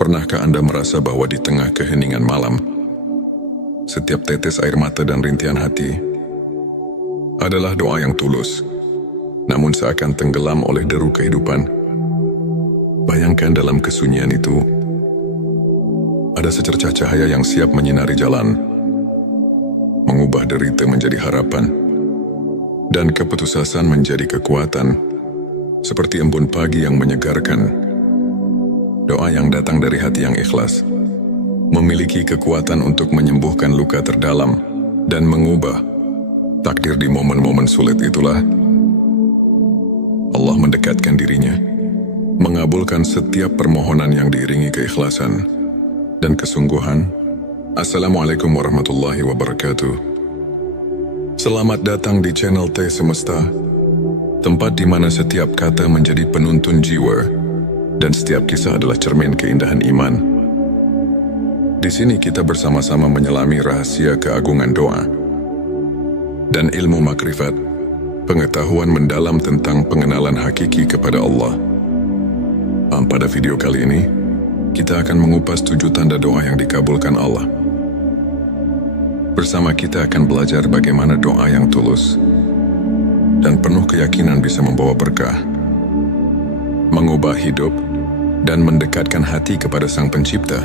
Pernahkah Anda merasa bahwa di tengah keheningan malam, setiap tetes air mata dan rintihan hati adalah doa yang tulus, namun seakan tenggelam oleh deru kehidupan? Bayangkan dalam kesunyian itu, ada secercah cahaya yang siap menyinari jalan, mengubah derita menjadi harapan, dan keputusasaan menjadi kekuatan, seperti embun pagi yang menyegarkan. Doa yang datang dari hati yang ikhlas memiliki kekuatan untuk menyembuhkan luka terdalam dan mengubah takdir di momen-momen sulit. Itulah Allah mendekatkan dirinya, mengabulkan setiap permohonan yang diiringi keikhlasan dan kesungguhan. Assalamualaikum warahmatullahi wabarakatuh. Selamat datang di channel T Semesta, tempat di mana setiap kata menjadi penuntun jiwa dan setiap kisah adalah cermin keindahan iman. Di sini kita bersama-sama menyelami rahasia keagungan doa dan ilmu makrifat, pengetahuan mendalam tentang pengenalan hakiki kepada Allah. Pada video kali ini, kita akan mengupas 7 tanda doa yang dikabulkan Allah. Bersama kita akan belajar bagaimana doa yang tulus dan penuh keyakinan bisa membawa berkah, mengubah hidup, dan mendekatkan hati kepada Sang Pencipta.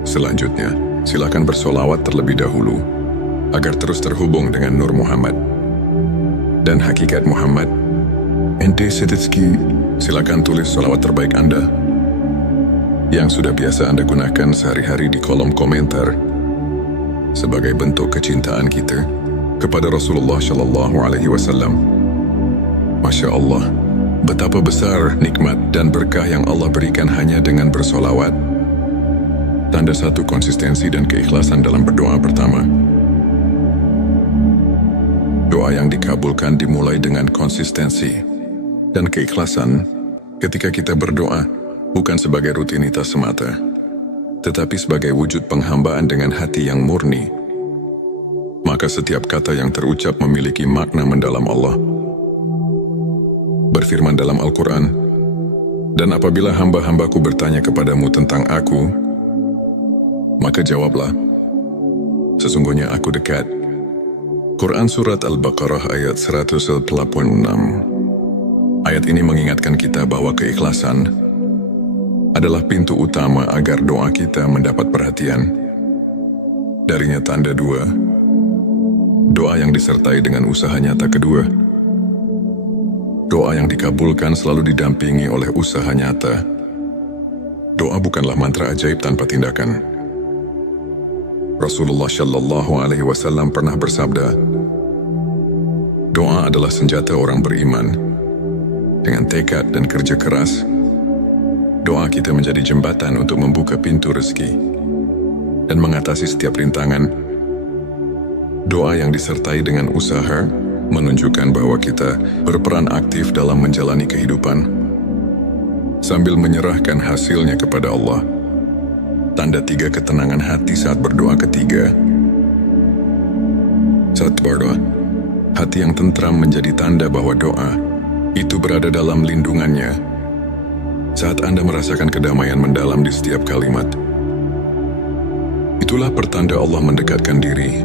Selanjutnya, silakan bersolawat terlebih dahulu, agar terus terhubung dengan Nur Muhammad dan hakikat Muhammad. Ente Setitski, silakan tulis solawat terbaik Anda yang sudah biasa Anda gunakan sehari-hari di kolom komentar sebagai bentuk kecintaan kita kepada Rasulullah Shallallahu Alaihi Wasallam. Masya Allah, betapa besar nikmat dan berkah yang Allah berikan hanya dengan bersolawat. Tanda 1 konsistensi dan keikhlasan dalam berdoa. Pertama, doa yang dikabulkan dimulai dengan konsistensi dan keikhlasan. Ketika kita berdoa bukan sebagai rutinitas semata, tetapi sebagai wujud penghambaan dengan hati yang murni, maka setiap kata yang terucap memiliki makna mendalam. Allah berfirman dalam Al-Quran, "Dan apabila hamba-hambaku bertanya kepadamu tentang aku, maka jawablah, sesungguhnya aku dekat." Quran Surat Al-Baqarah ayat 186. Ayat ini mengingatkan kita bahwa keikhlasan adalah pintu utama agar doa kita mendapat perhatian. Darinya tanda 2, doa yang disertai dengan usaha nyata. Kedua, doa yang dikabulkan selalu didampingi oleh usaha nyata. Doa bukanlah mantra ajaib tanpa tindakan. Rasulullah Shallallahu Alaihi Wasallam pernah bersabda, doa adalah senjata orang beriman. Dengan tekad dan kerja keras, doa kita menjadi jembatan untuk membuka pintu rezeki dan mengatasi setiap rintangan. Doa yang disertai dengan usaha menunjukkan bahwa kita berperan aktif dalam menjalani kehidupan sambil menyerahkan hasilnya kepada Allah. Tanda 3 ketenangan hati saat berdoa. Ketiga, saat berdoa, hati yang tentram menjadi tanda bahwa doa itu berada dalam lindungannya. Saat Anda merasakan kedamaian mendalam di setiap kalimat, itulah pertanda Allah mendekatkan diri.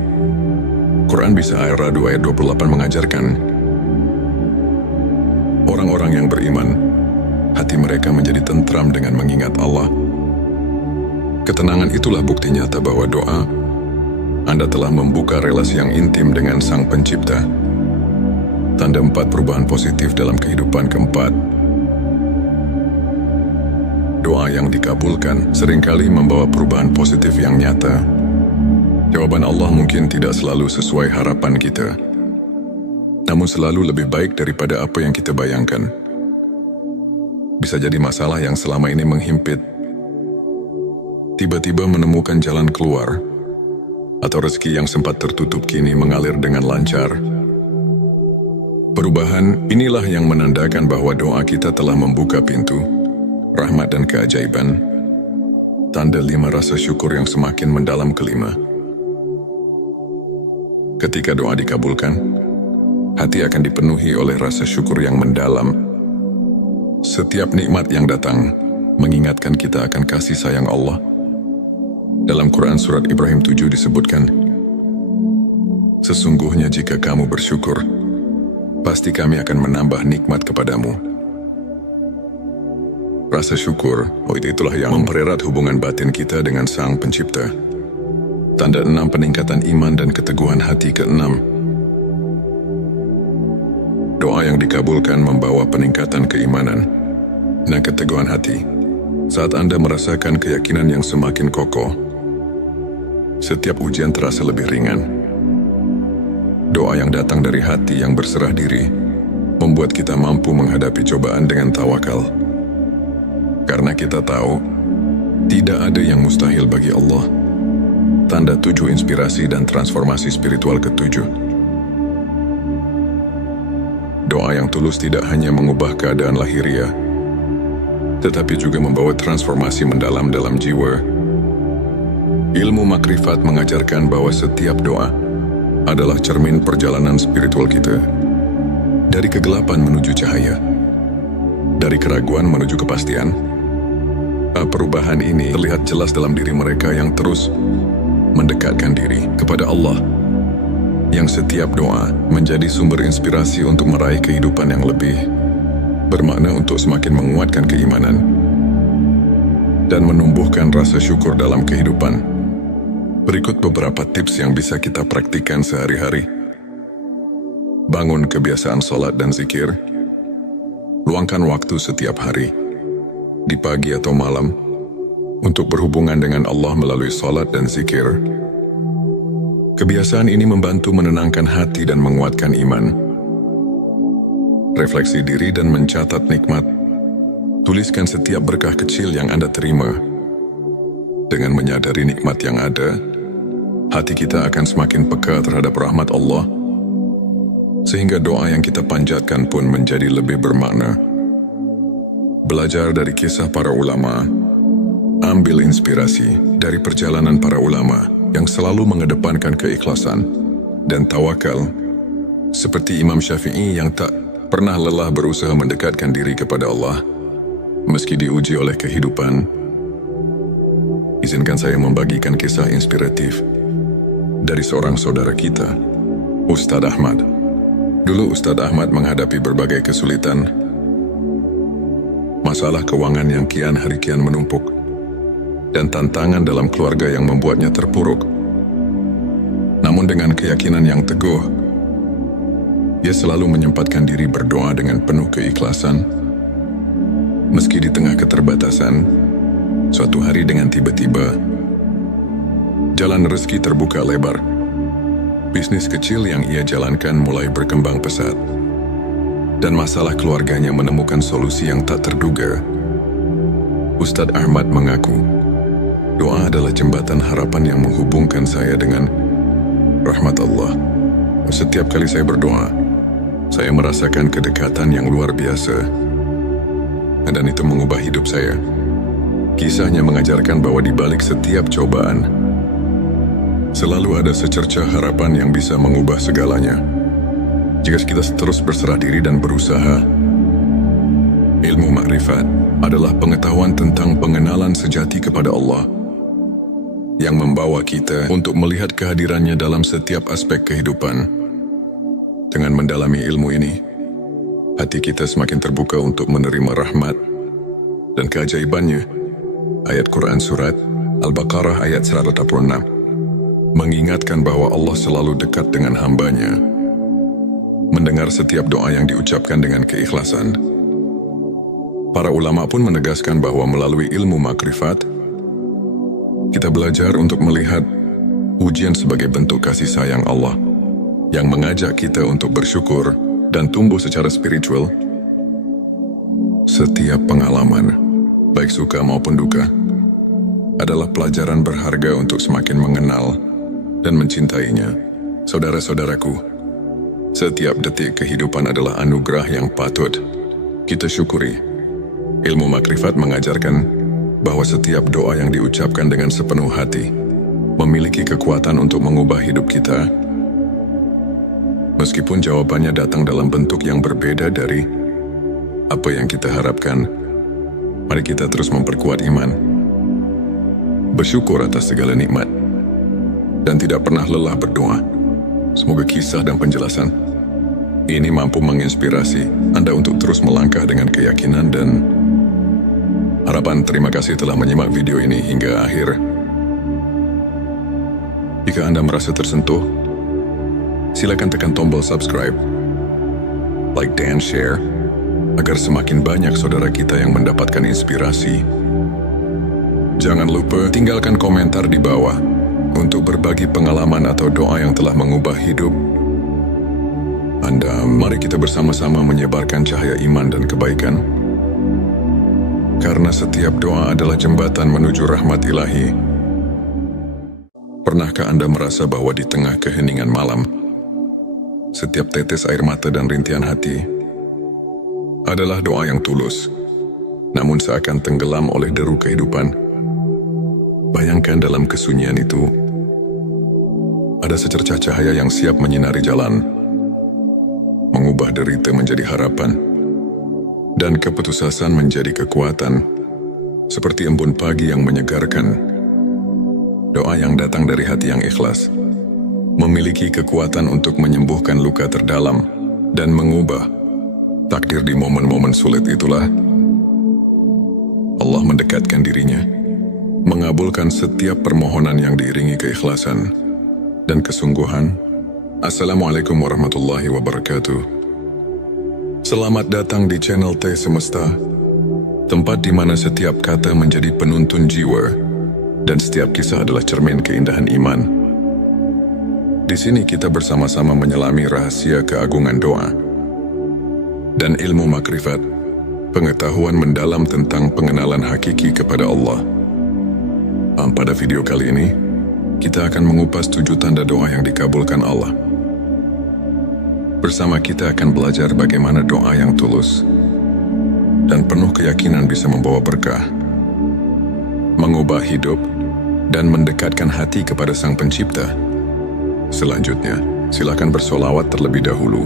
Quran Bisa Ar-Ra'd ayat 28 mengajarkan, orang-orang yang beriman, hati mereka menjadi tentram dengan mengingat Allah. Ketenangan itulah bukti nyata bahwa doa Anda telah membuka relasi yang intim dengan Sang Pencipta. Tanda 4 perubahan positif dalam kehidupan. Keempat, doa yang dikabulkan seringkali membawa perubahan positif yang nyata. Jawaban Allah mungkin tidak selalu sesuai harapan kita, namun selalu lebih baik daripada apa yang kita bayangkan. Bisa jadi masalah yang selama ini menghimpit tiba-tiba menemukan jalan keluar, atau rezeki yang sempat tertutup kini mengalir dengan lancar. Perubahan inilah yang menandakan bahwa doa kita telah membuka pintu rahmat dan keajaiban. Tanda 5 rasa syukur yang semakin mendalam. Kelima, ketika doa dikabulkan, hati akan dipenuhi oleh rasa syukur yang mendalam. Setiap nikmat yang datang mengingatkan kita akan kasih sayang Allah. Dalam Quran Surat Ibrahim 7 disebutkan, "Sesungguhnya jika kamu bersyukur, pasti kami akan menambah nikmat kepadamu." Rasa syukur, itulah yang mempererat hubungan batin kita dengan Sang Pencipta. Tanda 6 peningkatan iman dan keteguhan hati ke-6. Doa yang dikabulkan membawa peningkatan keimanan dan keteguhan hati. Saat Anda merasakan keyakinan yang semakin kokoh, setiap ujian terasa lebih ringan. Doa yang datang dari hati yang berserah diri membuat kita mampu menghadapi cobaan dengan tawakal. Karena kita tahu, tidak ada yang mustahil bagi Allah. Tanda 7 inspirasi dan transformasi spiritual ke-7. Doa yang tulus tidak hanya mengubah keadaan lahiriah, tetapi juga membawa transformasi mendalam dalam jiwa. Ilmu makrifat mengajarkan bahwa setiap doa adalah cermin perjalanan spiritual kita. Dari kegelapan menuju cahaya, dari keraguan menuju kepastian. Perubahan ini terlihat jelas dalam diri mereka yang terus mendekatkan diri kepada Allah, yang setiap doa menjadi sumber inspirasi untuk meraih kehidupan yang lebih bermakna, untuk semakin menguatkan keimanan dan menumbuhkan rasa syukur dalam kehidupan. Berikut beberapa tips yang bisa kita praktikkan sehari-hari. Bangun kebiasaan sholat dan zikir. Luangkan waktu setiap hari, di pagi atau malam, untuk berhubungan dengan Allah melalui sholat dan zikir. Kebiasaan ini membantu menenangkan hati dan menguatkan iman. Refleksi diri dan mencatat nikmat. Tuliskan setiap berkah kecil yang Anda terima. Dengan menyadari nikmat yang ada, hati kita akan semakin peka terhadap rahmat Allah, sehingga doa yang kita panjatkan pun menjadi lebih bermakna. Belajar dari kisah para ulama. Ambil inspirasi dari perjalanan para ulama yang selalu mengedepankan keikhlasan dan tawakal, seperti Imam Syafi'i yang tak pernah lelah berusaha mendekatkan diri kepada Allah meski diuji oleh kehidupan. Izinkan saya membagikan kisah inspiratif dari seorang saudara kita, Ustadz Ahmad. Dulu Ustadz Ahmad menghadapi berbagai kesulitan, masalah keuangan yang kian hari kian menumpuk, dan tantangan dalam keluarga yang membuatnya terpuruk. Namun dengan keyakinan yang teguh, dia selalu menyempatkan diri berdoa dengan penuh keikhlasan. Meski di tengah keterbatasan, suatu hari dengan tiba-tiba, jalan rezeki terbuka lebar. Bisnis kecil yang ia jalankan mulai berkembang pesat, dan masalah keluarganya menemukan solusi yang tak terduga. Ustadz Ahmad mengaku, doa adalah jembatan harapan yang menghubungkan saya dengan rahmat Allah. Setiap kali saya berdoa, saya merasakan kedekatan yang luar biasa, dan itu mengubah hidup saya. Kisahnya mengajarkan bahwa di balik setiap cobaan, selalu ada secercah harapan yang bisa mengubah segalanya. Jika kita terus berserah diri dan berusaha. Ilmu makrifat adalah pengetahuan tentang pengenalan sejati kepada Allah, yang membawa kita untuk melihat kehadirannya dalam setiap aspek kehidupan. Dengan mendalami ilmu ini, hati kita semakin terbuka untuk menerima rahmat dan keajaibannya. Ayat Quran Surat Al-Baqarah ayat 186 mengingatkan bahwa Allah selalu dekat dengan hambanya, mendengar setiap doa yang diucapkan dengan keikhlasan. Para ulama pun menegaskan bahwa melalui ilmu makrifat, kita belajar untuk melihat ujian sebagai bentuk kasih sayang Allah yang mengajak kita untuk bersyukur dan tumbuh secara spiritual. Setiap pengalaman, baik suka maupun duka, adalah pelajaran berharga untuk semakin mengenal dan mencintainya. Saudara-saudaraku, setiap detik kehidupan adalah anugerah yang patut kita syukuri. Ilmu makrifat mengajarkan bahwa setiap doa yang diucapkan dengan sepenuh hati memiliki kekuatan untuk mengubah hidup kita. Meskipun jawabannya datang dalam bentuk yang berbeda dari apa yang kita harapkan, Mari kita terus memperkuat iman, bersyukur atas segala nikmat, dan tidak pernah lelah berdoa. Semoga kisah dan penjelasan ini mampu menginspirasi Anda untuk terus melangkah dengan keyakinan dan harapan. Terima kasih telah menyimak video ini hingga akhir. Jika Anda merasa tersentuh, silakan tekan tombol subscribe, like dan share, agar semakin banyak saudara kita yang mendapatkan inspirasi. Jangan lupa tinggalkan komentar di bawah untuk berbagi pengalaman atau doa yang telah mengubah hidup Anda. Mari kita bersama-sama menyebarkan cahaya iman dan kebaikan, karena setiap doa adalah jembatan menuju rahmat ilahi. Pernahkah Anda merasa bahwa di tengah keheningan malam, setiap tetes air mata dan rintihan hati adalah doa yang tulus, namun seakan tenggelam oleh deru kehidupan? Bayangkan dalam kesunyian itu, ada secercah cahaya yang siap menyinari jalan, mengubah derita menjadi harapan, dan keputusasaan menjadi kekuatan, seperti embun pagi yang menyegarkan. Doa yang datang dari hati yang ikhlas memiliki kekuatan untuk menyembuhkan luka terdalam dan mengubah takdir. Di momen-momen sulit itulah Allah mendekatkan dirinya, mengabulkan setiap permohonan yang diiringi keikhlasan dan kesungguhan. Assalamualaikum warahmatullahi wabarakatuh. Selamat datang di channel T Semesta, tempat di mana setiap kata menjadi penuntun jiwa dan setiap kisah adalah cermin keindahan iman. Di sini kita bersama-sama menyelami rahasia keagungan doa dan ilmu makrifat, pengetahuan mendalam tentang pengenalan hakiki kepada Allah. Pada video kali ini, kita akan mengupas 7 tanda doa yang dikabulkan Allah. Bersama kita akan belajar bagaimana doa yang tulus dan penuh keyakinan bisa membawa berkah, mengubah hidup, dan mendekatkan hati kepada Sang Pencipta. Selanjutnya, silakan bersolawat terlebih dahulu,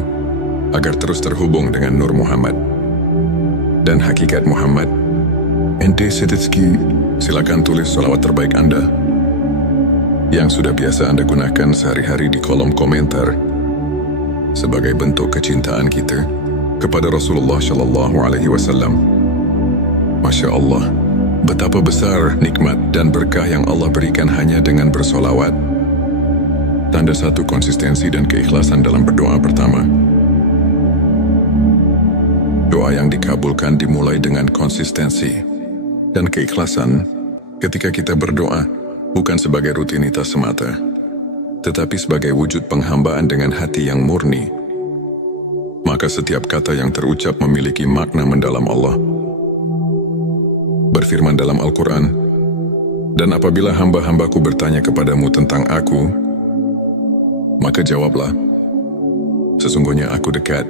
agar terus terhubung dengan Nur Muhammad dan hakikat Muhammad. Ente Setitski, silakan tulis solawat terbaik Anda yang sudah biasa Anda gunakan sehari-hari di kolom komentar sebagai bentuk kecintaan kita kepada Rasulullah Shallallahu Alaihi Wasallam. Masya Allah, betapa besar nikmat dan berkah yang Allah berikan hanya dengan bersolawat. Tanda satu konsistensi dan keikhlasan dalam berdoa. Pertama, doa yang dikabulkan dimulai dengan konsistensi dan keikhlasan. Ketika kita berdoa, bukan sebagai rutinitas semata, tetapi sebagai wujud penghambaan dengan hati yang murni, maka setiap kata yang terucap memiliki makna mendalam. Allah berfirman dalam Al-Quran, "Dan apabila hamba-hambaku bertanya kepadamu tentang aku, maka jawablah, sesungguhnya aku dekat."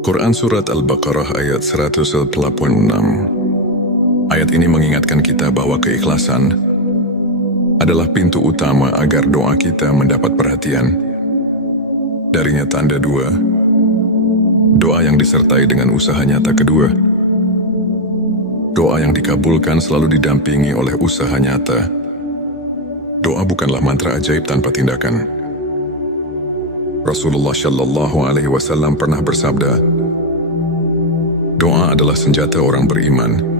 Quran Surat Al-Baqarah ayat 186. Ayat ini mengingatkan kita bahwa keikhlasan adalah pintu utama agar doa kita mendapat perhatian. Darinya tanda 2, doa yang disertai dengan usaha nyata. Kedua, doa yang dikabulkan selalu didampingi oleh usaha nyata. Doa bukanlah mantra ajaib tanpa tindakan. Rasulullah Shallallahu Alaihi Wasallam pernah bersabda, doa adalah senjata orang beriman.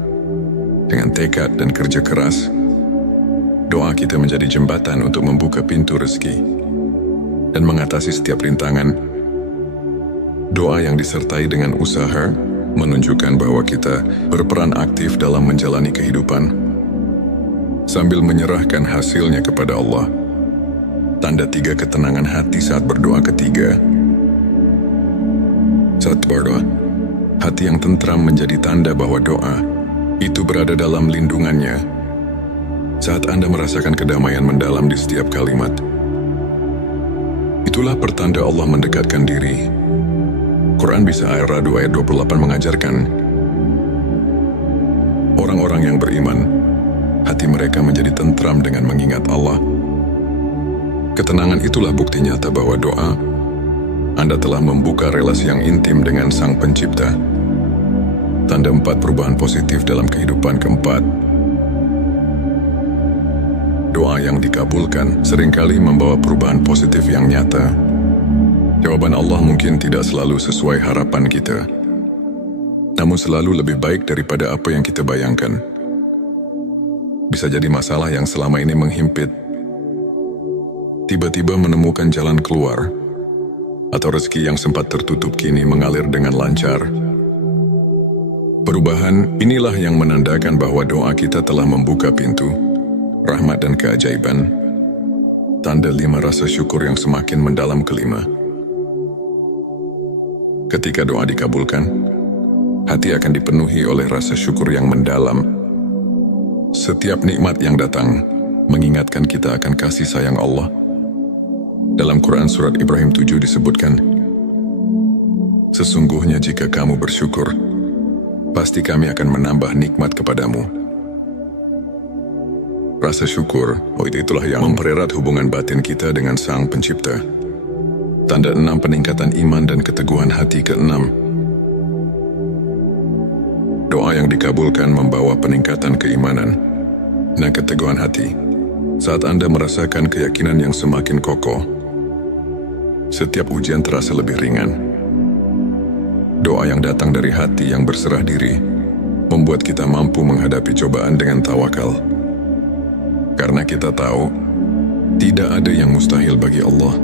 Dengan tekad dan kerja keras, doa kita menjadi jembatan untuk membuka pintu rezeki dan mengatasi setiap rintangan. Doa yang disertai dengan usaha menunjukkan bahwa kita berperan aktif dalam menjalani kehidupan sambil menyerahkan hasilnya kepada Allah. Tanda 3 ketenangan hati saat berdoa. Ketiga, saat berdoa, hati yang tentram menjadi tanda bahwa doa itu berada dalam lindungannya. Saat Anda merasakan kedamaian mendalam di setiap kalimat, itulah pertanda Allah mendekatkan diri. Quran Bisa Ar-Ra'd ayat 28 mengajarkan, orang-orang yang beriman, hati mereka menjadi tentram dengan mengingat Allah. Ketenangan itulah bukti nyata bahwa doa Anda telah membuka relasi yang intim dengan Sang Pencipta. tanda 4 perubahan positif dalam kehidupan. Keempat, doa yang dikabulkan seringkali membawa perubahan positif yang nyata. Jawaban Allah mungkin tidak selalu sesuai harapan kita, namun selalu lebih baik daripada apa yang kita bayangkan. Bisa jadi masalah yang selama ini menghimpit tiba-tiba menemukan jalan keluar, atau rezeki yang sempat tertutup kini mengalir dengan lancar. Perubahan inilah yang menandakan bahwa doa kita telah membuka pintu rahmat dan keajaiban. Tanda 5 rasa syukur yang semakin mendalam. Kelima, ketika doa dikabulkan, hati akan dipenuhi oleh rasa syukur yang mendalam. Setiap nikmat yang datang mengingatkan kita akan kasih sayang Allah. Dalam Quran Surat Ibrahim 7 disebutkan, sesungguhnya jika kamu bersyukur, pasti kami akan menambah nikmat kepadamu. Rasa syukur, itulah yang mempererat hubungan batin kita dengan Sang Pencipta. Tanda 6 peningkatan iman dan keteguhan hati. Keenam, doa yang dikabulkan membawa peningkatan keimanan dan keteguhan hati. Saat Anda merasakan keyakinan yang semakin kokoh, setiap ujian terasa lebih ringan. Doa yang datang dari hati yang berserah diri membuat kita mampu menghadapi cobaan dengan tawakal. Karena kita tahu, tidak ada yang mustahil bagi Allah.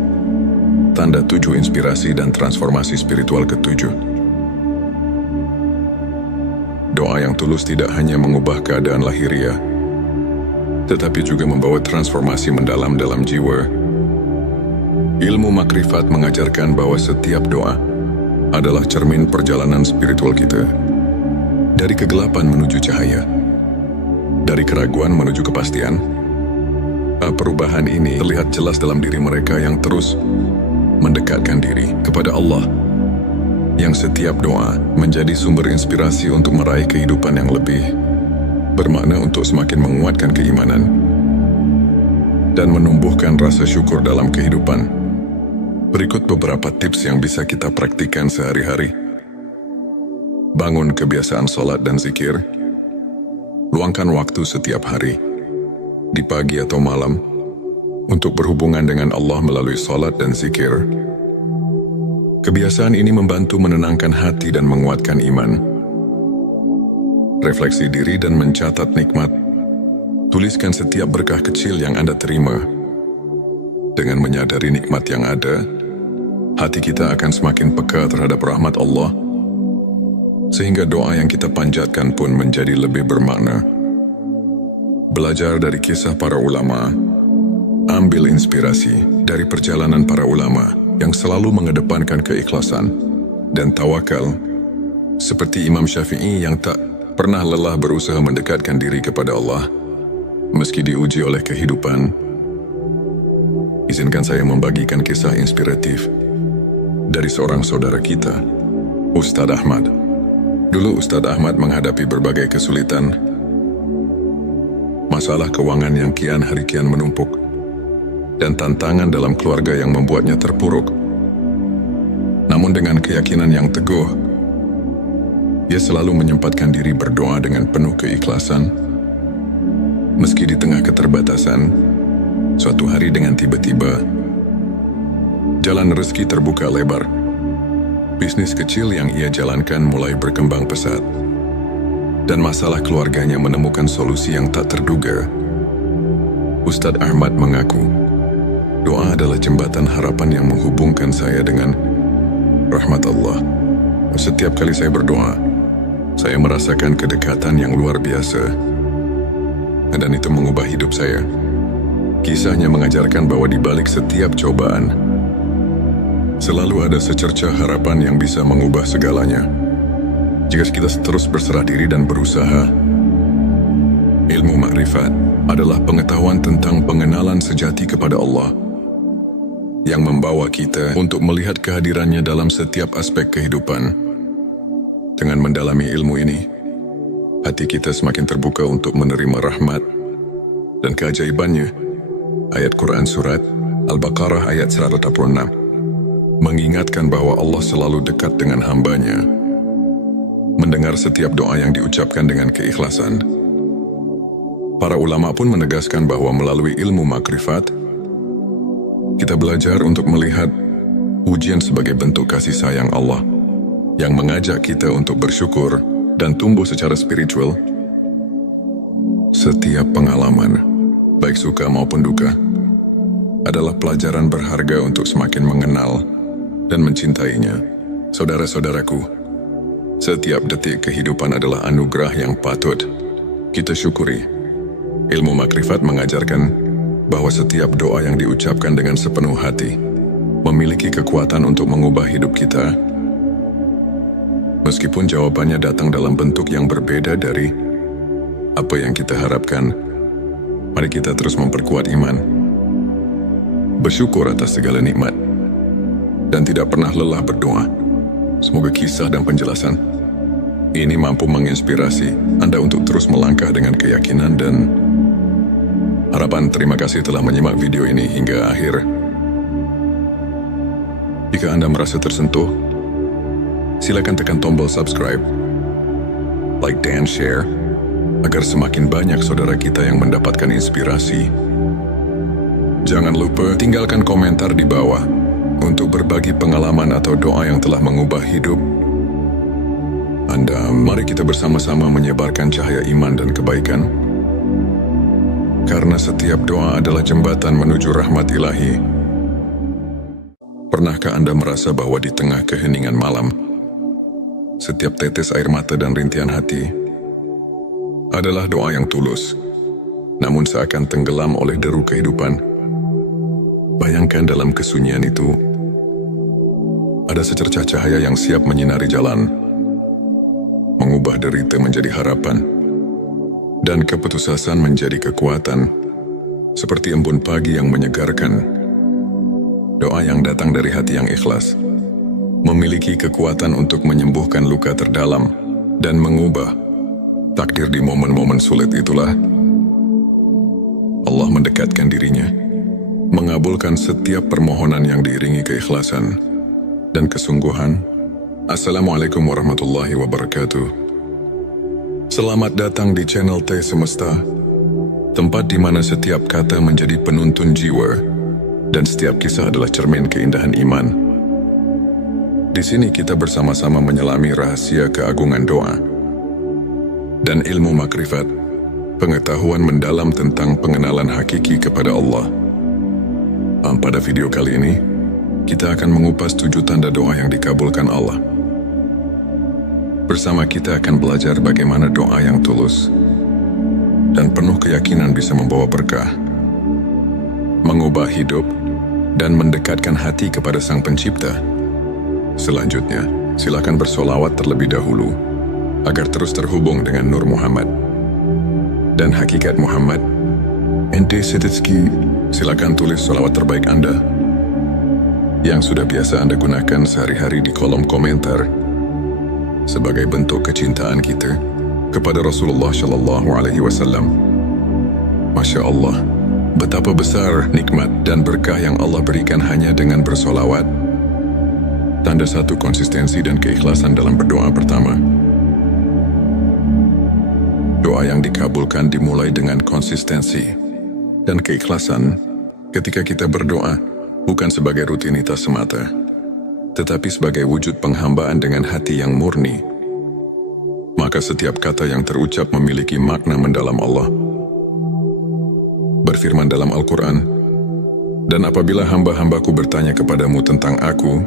Tanda 7 inspirasi dan transformasi spiritual. Ketujuh, doa yang tulus tidak hanya mengubah keadaan lahiriah, tetapi juga membawa transformasi mendalam dalam jiwa. Ilmu makrifat mengajarkan bahwa setiap doa adalah cermin perjalanan spiritual kita. Dari kegelapan menuju cahaya, dari keraguan menuju kepastian. Perubahan ini terlihat jelas dalam diri mereka yang terus mendekatkan diri kepada Allah, yang setiap doa menjadi sumber inspirasi untuk meraih kehidupan yang lebih bermakna, untuk semakin menguatkan keimanan dan menumbuhkan rasa syukur dalam kehidupan. Berikut beberapa tips yang bisa kita praktikkan sehari-hari. Bangun kebiasaan sholat dan zikir. Luangkan waktu setiap hari, di pagi atau malam, untuk berhubungan dengan Allah melalui sholat dan zikir. Kebiasaan ini membantu menenangkan hati dan menguatkan iman. Refleksi diri dan mencatat nikmat. Tuliskan setiap berkah kecil yang Anda terima. Dengan menyadari nikmat yang ada, hati kita akan semakin peka terhadap rahmat Allah, sehingga doa yang kita panjatkan pun menjadi lebih bermakna. Belajar dari kisah para ulama. Ambil inspirasi dari perjalanan para ulama yang selalu mengedepankan keikhlasan dan tawakal, seperti Imam Syafi'i yang tak pernah lelah berusaha mendekatkan diri kepada Allah meski diuji oleh kehidupan. Izinkan saya membagikan kisah inspiratif dari seorang saudara kita, Ustadz Ahmad. Dulu Ustadz Ahmad menghadapi berbagai kesulitan, masalah keuangan yang kian hari kian menumpuk, dan tantangan dalam keluarga yang membuatnya terpuruk. Namun dengan keyakinan yang teguh, dia selalu menyempatkan diri berdoa dengan penuh keikhlasan. Meski di tengah keterbatasan, suatu hari dengan tiba-tiba, jalan rezeki terbuka lebar. Bisnis kecil yang ia jalankan mulai berkembang pesat, dan masalah keluarganya menemukan solusi yang tak terduga. Ustadz Ahmad mengaku, doa adalah jembatan harapan yang menghubungkan saya dengan rahmat Allah. Setiap kali saya berdoa, saya merasakan kedekatan yang luar biasa, dan itu mengubah hidup saya. Kisahnya mengajarkan bahwa di balik setiap cobaan, selalu ada secercah harapan yang bisa mengubah segalanya. Jika kita terus berserah diri dan berusaha. Ilmu makrifat adalah pengetahuan tentang pengenalan sejati kepada Allah, yang membawa kita untuk melihat kehadirannya dalam setiap aspek kehidupan. Dengan mendalami ilmu ini, hati kita semakin terbuka untuk menerima rahmat dan keajaibannya. Ayat Quran Surat Al-Baqarah ayat 186 mengingatkan bahwa Allah selalu dekat dengan hambanya. mendengar setiap doa yang diucapkan dengan keikhlasan. Para ulama pun menegaskan bahwa melalui ilmu makrifat, kita belajar untuk melihat ujian sebagai bentuk kasih sayang Allah yang mengajak kita untuk bersyukur dan tumbuh secara spiritual. Setiap pengalaman, baik suka maupun duka, adalah pelajaran berharga untuk semakin mengenal dan mencintainya. Saudara-saudaraku, setiap detik kehidupan adalah anugerah yang patut kita syukuri. Ilmu makrifat mengajarkan bahwa setiap doa yang diucapkan dengan sepenuh hati memiliki kekuatan untuk mengubah hidup kita. Meskipun jawabannya datang dalam bentuk yang berbeda dari apa yang kita harapkan, mari kita terus memperkuat iman, bersyukur atas segala nikmat, dan tidak pernah lelah berdoa. Semoga kisah dan penjelasan ini mampu menginspirasi Anda untuk terus melangkah dengan keyakinan dan harapan. Terima kasih telah menyimak video ini hingga akhir. Jika Anda merasa tersentuh, silakan tekan tombol subscribe, like dan share, agar semakin banyak saudara kita yang mendapatkan inspirasi. Jangan lupa tinggalkan komentar di bawah untuk berbagi pengalaman atau doa yang telah mengubah hidup Anda. Mari kita bersama-sama menyebarkan cahaya iman dan kebaikan, karena setiap doa adalah jembatan menuju rahmat ilahi. Pernahkah Anda merasa bahwa di tengah keheningan malam, setiap tetes air mata dan rintihan hati adalah doa yang tulus, namun seakan tenggelam oleh deru kehidupan? Bayangkan dalam kesunyian itu, ada secercah cahaya yang siap menyinari jalan, mengubah derita menjadi harapan, dan keputusasaan menjadi kekuatan, seperti embun pagi yang menyegarkan. Doa yang datang dari hati yang ikhlas memiliki kekuatan untuk menyembuhkan luka terdalam dan mengubah takdir. Di momen-momen sulit itulah Allah mendekatkan dirinya, mengabulkan setiap permohonan yang diiringi keikhlasan dan kesungguhan. Assalamualaikum warahmatullahi wabarakatuh. Selamat datang di channel T Semesta, tempat di mana setiap kata menjadi penuntun jiwa dan setiap kisah adalah cermin keindahan iman. Di sini kita bersama-sama menyelami rahasia keagungan doa dan ilmu makrifat, pengetahuan mendalam tentang pengenalan hakiki kepada Allah. Pada video kali ini, kita akan mengupas 7 tanda doa yang dikabulkan Allah. Bersama kita akan belajar bagaimana doa yang tulus dan penuh keyakinan bisa membawa berkah, mengubah hidup, dan mendekatkan hati kepada Sang Pencipta. Selanjutnya, silakan bersolawat terlebih dahulu agar terus terhubung dengan Nur Muhammad dan hakikat Muhammad. Ente Sedetski, silakan tulis solawat terbaik Anda yang sudah biasa Anda gunakan sehari-hari di kolom komentar sebagai bentuk kecintaan kita kepada Rasulullah Shallallahu Alaihi Wasallam. Masya Allah, betapa besar nikmat dan berkah yang Allah berikan hanya dengan bersolawat. Tanda 1 konsistensi dan keikhlasan dalam berdoa. Pertama, doa yang dikabulkan dimulai dengan konsistensi dan keikhlasan. Ketika kita berdoa, bukan sebagai rutinitas semata, tetapi sebagai wujud penghambaan dengan hati yang murni, maka setiap kata yang terucap memiliki makna mendalam. Allah berfirman dalam Al-Quran, "Dan apabila hamba-hambaku bertanya kepadamu tentang aku,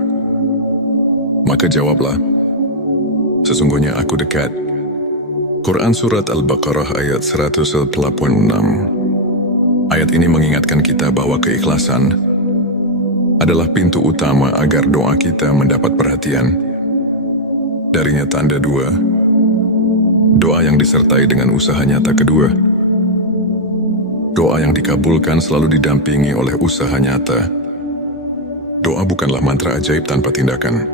maka jawablah, sesungguhnya aku dekat." Quran Surat Al-Baqarah ayat 186. Ayat ini mengingatkan kita bahwa keikhlasan adalah pintu utama agar doa kita mendapat perhatian. Darinya tanda 2, doa yang disertai dengan usaha nyata. Kedua, doa yang dikabulkan selalu didampingi oleh usaha nyata. Doa bukanlah mantra ajaib tanpa tindakan.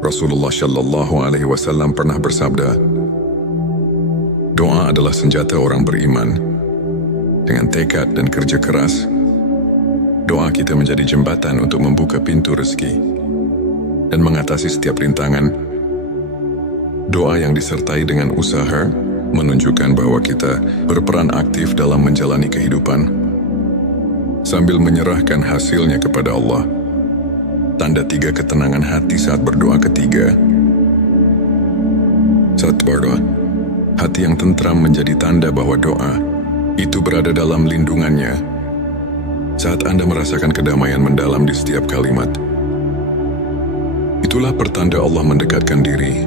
Rasulullah Shallallahu Alaihi Wasallam pernah bersabda, doa adalah senjata orang beriman. Dengan tekad dan kerja keras, doa kita menjadi jembatan untuk membuka pintu rezeki dan mengatasi setiap rintangan. Doa yang disertai dengan usaha menunjukkan bahwa kita berperan aktif dalam menjalani kehidupan sambil menyerahkan hasilnya kepada Allah. Tanda 3 ketenangan hati saat berdoa ketiga. Saat berdoa, hati yang tentram menjadi tanda bahwa doa itu berada dalam lindungannya. Saat Anda merasakan kedamaian mendalam di setiap kalimat, itulah pertanda Allah mendekatkan diri.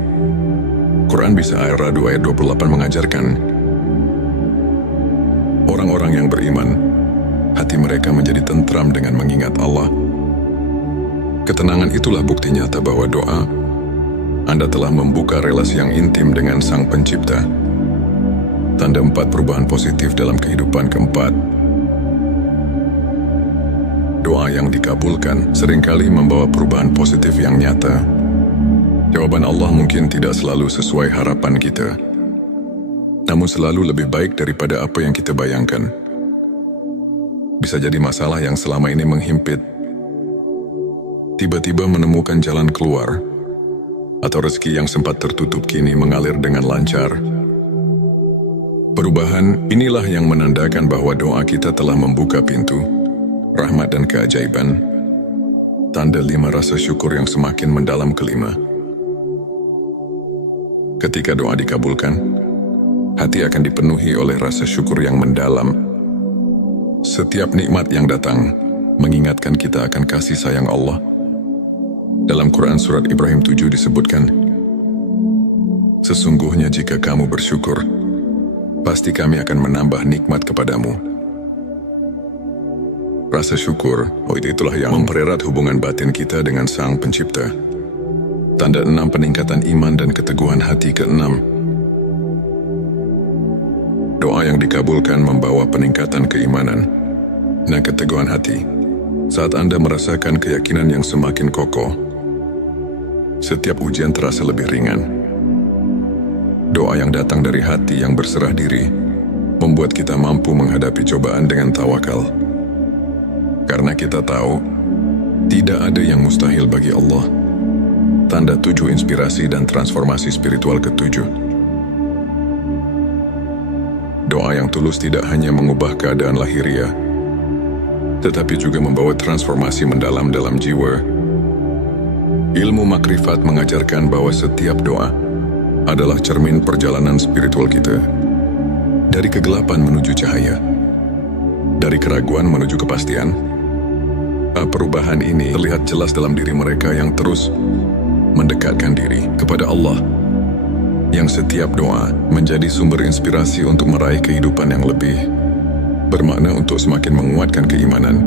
Quran bisa Ar-Ra'd ayat 28 mengajarkan, orang-orang yang beriman, hati mereka menjadi tentram dengan mengingat Allah. Ketenangan itulah bukti nyata bahwa doa Anda telah membuka relasi yang intim dengan Sang Pencipta. Tanda 4 perubahan positif dalam kehidupan. Keempat, doa yang dikabulkan seringkali membawa perubahan positif yang nyata. Jawaban Allah mungkin tidak selalu sesuai harapan kita, namun selalu lebih baik daripada apa yang kita bayangkan. Bisa jadi masalah yang selama ini menghimpit tiba-tiba menemukan jalan keluar, atau rezeki yang sempat tertutup kini mengalir dengan lancar. Perubahan inilah yang menandakan bahwa doa kita telah membuka pintu rahmat dan keajaiban. Tanda 5 rasa syukur yang semakin mendalam. Kelima, ketika doa dikabulkan, hati akan dipenuhi oleh rasa syukur yang mendalam. Setiap nikmat yang datang mengingatkan kita akan kasih sayang Allah. Dalam Quran Surat Ibrahim 7 disebutkan, sesungguhnya jika kamu bersyukur, pasti kami akan menambah nikmat kepadamu. Rasa syukur, itulah yang mempererat hubungan batin kita dengan Sang Pencipta. Tanda 6 peningkatan iman dan keteguhan hati. Keenam, doa yang dikabulkan membawa peningkatan keimanan dan keteguhan hati. Saat Anda merasakan keyakinan yang semakin kokoh, setiap ujian terasa lebih ringan. Doa yang datang dari hati yang berserah diri membuat kita mampu menghadapi cobaan dengan tawakal. Karena kita tahu, tidak ada yang mustahil bagi Allah. Tanda 7 inspirasi dan transformasi spiritual. Ketujuh, doa yang tulus tidak hanya mengubah keadaan lahiriah, tetapi juga membawa transformasi mendalam dalam jiwa. Ilmu makrifat mengajarkan bahwa setiap doa adalah cermin perjalanan spiritual kita. Dari kegelapan menuju cahaya, dari keraguan menuju kepastian. Perubahan ini terlihat jelas dalam diri mereka yang terus mendekatkan diri kepada Allah, yang setiap doa menjadi sumber inspirasi untuk meraih kehidupan yang lebih bermakna, untuk semakin menguatkan keimanan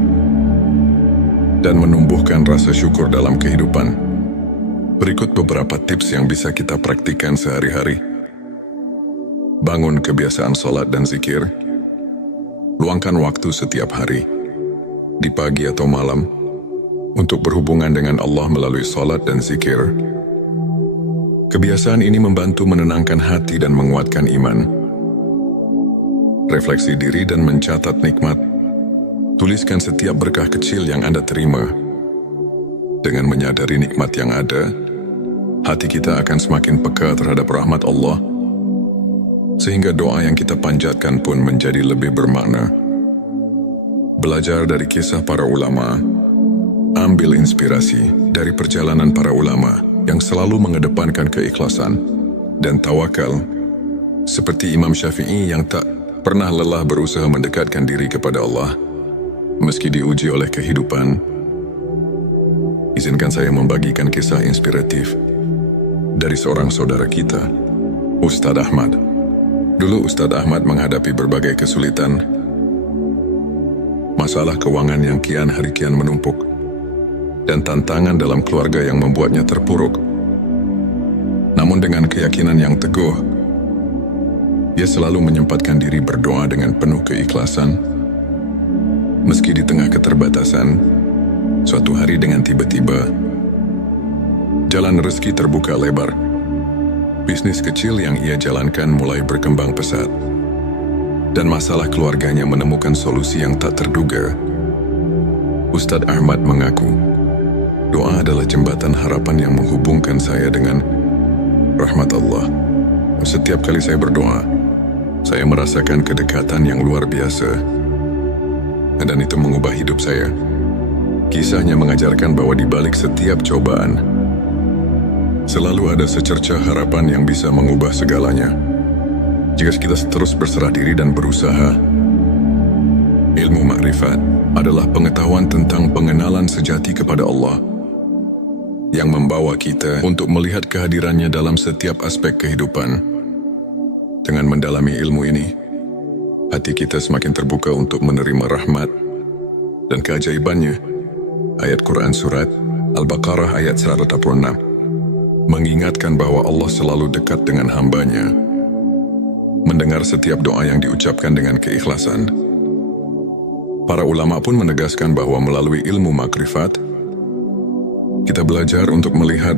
dan menumbuhkan rasa syukur dalam kehidupan. Berikut beberapa tips yang bisa kita praktikkan sehari-hari. Bangun kebiasaan sholat dan zikir. Luangkan waktu setiap hari, di pagi atau malam, untuk berhubungan dengan Allah melalui sholat dan zikir. Kebiasaan ini membantu menenangkan hati dan menguatkan iman. Refleksi diri dan mencatat nikmat. Tuliskan setiap berkah kecil yang Anda terima. Dengan menyadari nikmat yang ada, hati kita akan semakin peka terhadap rahmat Allah, sehingga doa yang kita panjatkan pun menjadi lebih bermakna. Belajar dari kisah para ulama. Ambil inspirasi dari perjalanan para ulama yang selalu mengedepankan keikhlasan dan tawakal, seperti Imam Syafi'i yang tak pernah lelah berusaha mendekatkan diri kepada Allah meski diuji oleh kehidupan. Izinkan saya membagikan kisah inspiratif dari seorang saudara kita, Ustadz Ahmad. Dulu Ustadz Ahmad menghadapi berbagai kesulitan, masalah keuangan yang kian hari kian menumpuk, dan tantangan dalam keluarga yang membuatnya terpuruk. Namun dengan keyakinan yang teguh, ia selalu menyempatkan diri berdoa dengan penuh keikhlasan. Meski di tengah keterbatasan, suatu hari dengan tiba-tiba, jalan rezeki terbuka lebar. Bisnis kecil yang ia jalankan mulai berkembang pesat, dan masalah keluarganya menemukan solusi yang tak terduga. Ustadz Ahmad mengaku, doa adalah jembatan harapan yang menghubungkan saya dengan rahmat Allah. Setiap kali saya berdoa, saya merasakan kedekatan yang luar biasa. Dan itu mengubah hidup saya. Kisahnya mengajarkan bahwa di balik setiap cobaan, selalu ada secercah harapan yang bisa mengubah segalanya. Jika kita terus berserah diri dan berusaha. Ilmu makrifat adalah pengetahuan tentang pengenalan sejati kepada Allah yang membawa kita untuk melihat kehadirannya dalam setiap aspek kehidupan. Dengan mendalami ilmu ini, hati kita semakin terbuka untuk menerima rahmat dan keajaibannya. Ayat Quran Surat Al-Baqarah ayat 186 mengingatkan bahwa Allah selalu dekat dengan hambanya, mendengar setiap doa yang diucapkan dengan keikhlasan. Para ulama pun menegaskan bahwa melalui ilmu makrifat, kita belajar untuk melihat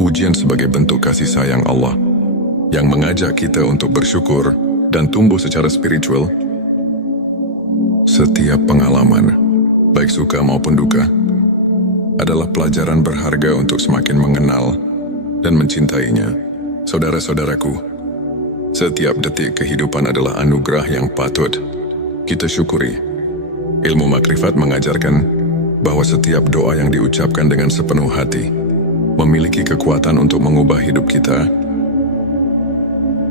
ujian sebagai bentuk kasih sayang Allah yang mengajak kita untuk bersyukur dan tumbuh secara spiritual. Setiap pengalaman, baik suka maupun duka, adalah pelajaran berharga untuk semakin mengenal dan mencintainya. Saudara-saudaraku, setiap detik kehidupan adalah anugerah yang patut kita syukuri. Ilmu makrifat mengajarkan bahwa setiap doa yang diucapkan dengan sepenuh hati memiliki kekuatan untuk mengubah hidup kita.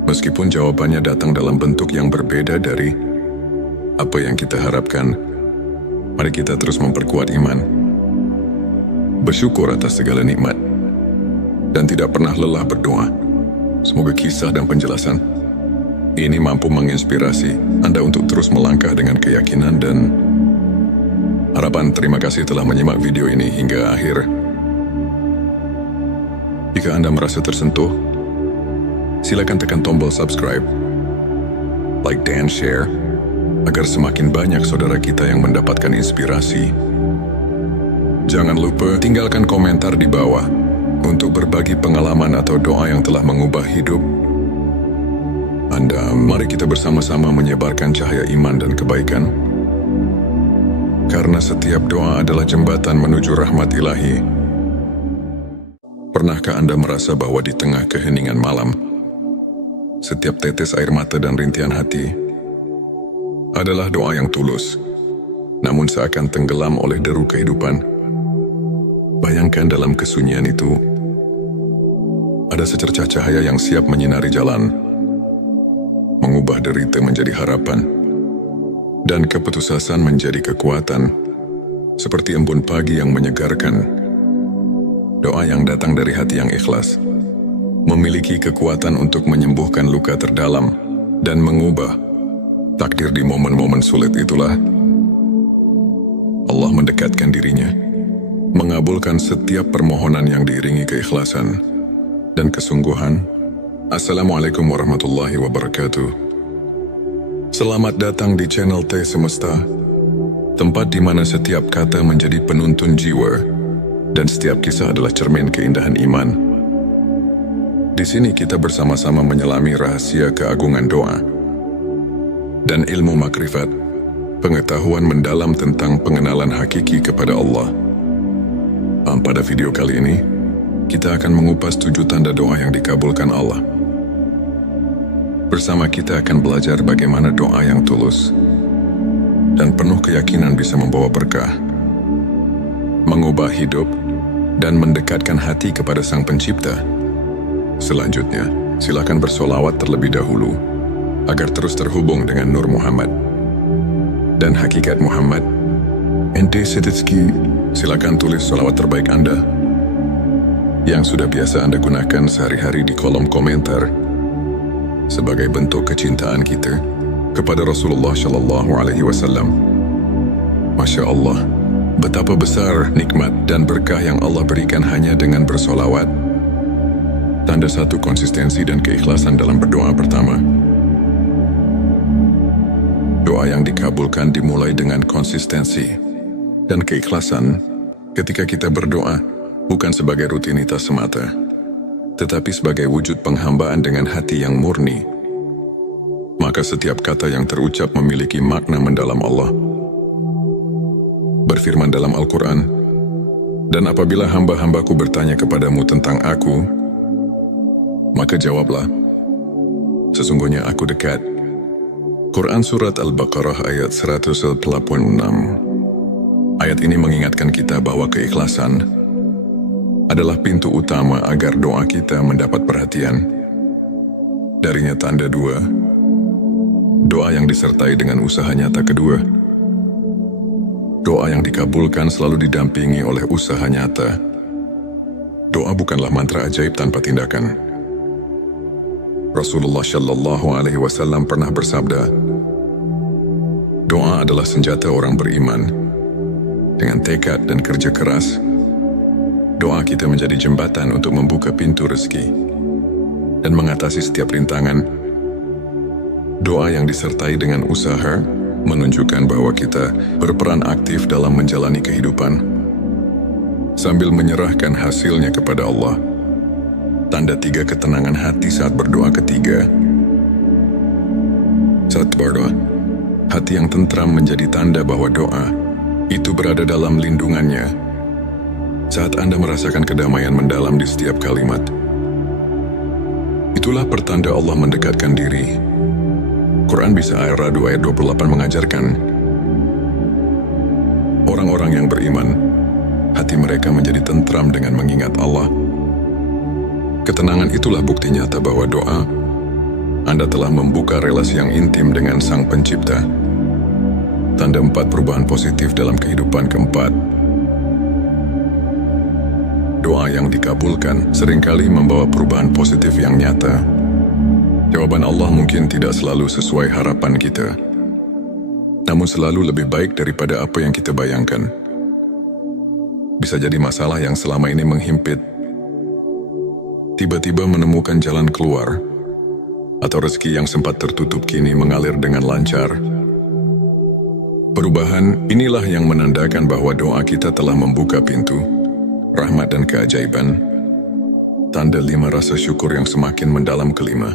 Meskipun jawabannya datang dalam bentuk yang berbeda dari apa yang kita harapkan, mari kita terus memperkuat iman, bersyukur atas segala nikmat, dan tidak pernah lelah berdoa. Semoga kisah dan penjelasan ini mampu menginspirasi Anda untuk terus melangkah dengan keyakinan dan harapan. Terima kasih telah menyimak video ini hingga akhir. Jika Anda merasa tersentuh, silakan tekan tombol subscribe, like dan share, agar semakin banyak saudara kita yang mendapatkan inspirasi. Jangan lupa tinggalkan komentar di bawah untuk berbagi pengalaman atau doa yang telah mengubah hidup Anda. Mari kita bersama-sama menyebarkan cahaya iman dan kebaikan. Karena setiap doa adalah jembatan menuju rahmat ilahi. Pernahkah Anda merasa bahwa di tengah keheningan malam, setiap tetes air mata dan rintihan hati adalah doa yang tulus, namun seakan tenggelam oleh deru kehidupan? Bayangkan dalam kesunyian itu, ada secercah cahaya yang siap menyinari jalan, mengubah derita menjadi harapan, dan keputusasaan menjadi kekuatan, seperti embun pagi yang menyegarkan. Doa yang datang dari hati yang ikhlas memiliki kekuatan untuk menyembuhkan luka terdalam dan mengubah takdir. Di momen-momen sulit itulah Allah mendekatkan dirinya, mengabulkan setiap permohonan yang diiringi keikhlasan dan kesungguhan. Assalamualaikum warahmatullahi wabarakatuh. Selamat datang di channel T Semesta, tempat di mana setiap kata menjadi penuntun jiwa dan setiap kisah adalah cermin keindahan iman. Di sini kita bersama-sama menyelami rahasia keagungan doa dan ilmu makrifat, pengetahuan mendalam tentang pengenalan hakiki kepada Allah. Pada video kali ini, kita akan mengupas 7 tanda doa yang dikabulkan Allah. Bersama kita akan belajar bagaimana doa yang tulus dan penuh keyakinan bisa membawa berkah, mengubah hidup, dan mendekatkan hati kepada Sang Pencipta. Selanjutnya, silakan bersolawat terlebih dahulu agar terus terhubung dengan Nur Muhammad dan hakikat Muhammad. Ente Setitski, silakan tulis solawat terbaik Anda yang sudah biasa Anda gunakan sehari-hari di kolom komentar sebagai bentuk kecintaan kita kepada Rasulullah Shallallahu Alaihi Wasallam. Masya Allah, betapa besar nikmat dan berkah yang Allah berikan hanya dengan bersolawat. Tanda satu konsistensi dan keikhlasan dalam berdoa. Pertama, doa yang dikabulkan dimulai dengan konsistensi dan keikhlasan. Ketika kita berdoa, bukan sebagai rutinitas semata, tetapi sebagai wujud penghambaan dengan hati yang murni, maka setiap kata yang terucap memiliki makna mendalam. Allah berfirman dalam Al-Quran, "Dan apabila hamba-hambaku bertanya kepadamu tentang aku, Maka jawablah, sesungguhnya aku dekat. Quran Surat Al-Baqarah ayat 186. Ayat ini mengingatkan kita bahwa keikhlasan adalah pintu utama agar doa kita mendapat perhatian. Darinya tanda dua, doa yang disertai dengan usaha nyata kedua. Doa yang dikabulkan selalu didampingi oleh usaha nyata. Doa bukanlah mantra ajaib tanpa tindakan. Rasulullah Shallallahu Alaihi Wasallam pernah bersabda, doa adalah senjata orang beriman. Dengan tekad dan kerja keras, doa kita menjadi jembatan untuk membuka pintu rezeki dan mengatasi setiap rintangan. Doa yang disertai dengan usaha menunjukkan bahwa kita berperan aktif dalam menjalani kehidupan sambil menyerahkan hasilnya kepada Allah. Tanda tiga ketenangan hati saat berdoa ketiga. Saat berdoa, hati yang tentram menjadi tanda bahwa doa itu berada dalam lindungannya. Saat Anda merasakan kedamaian mendalam di setiap kalimat, itulah pertanda Allah mendekatkan diri. Quran Bisa Ar-Ra'd ayat 28 mengajarkan, orang-orang yang beriman, hati mereka menjadi tentram dengan mengingat Allah. Ketenangan itulah bukti nyata bahwa doa Anda telah membuka relasi yang intim dengan Sang Pencipta. Tanda 4 perubahan positif dalam kehidupan keempat. Doa yang dikabulkan seringkali membawa perubahan positif yang nyata. Jawaban Allah mungkin tidak selalu sesuai harapan kita, namun selalu lebih baik daripada apa yang kita bayangkan. Bisa jadi masalah yang selama ini menghimpit tiba-tiba menemukan jalan keluar, atau rezeki yang sempat tertutup kini mengalir dengan lancar. Perubahan inilah yang menandakan bahwa doa kita telah membuka pintu rahmat dan keajaiban. Tanda 5 rasa syukur yang semakin mendalam kelima.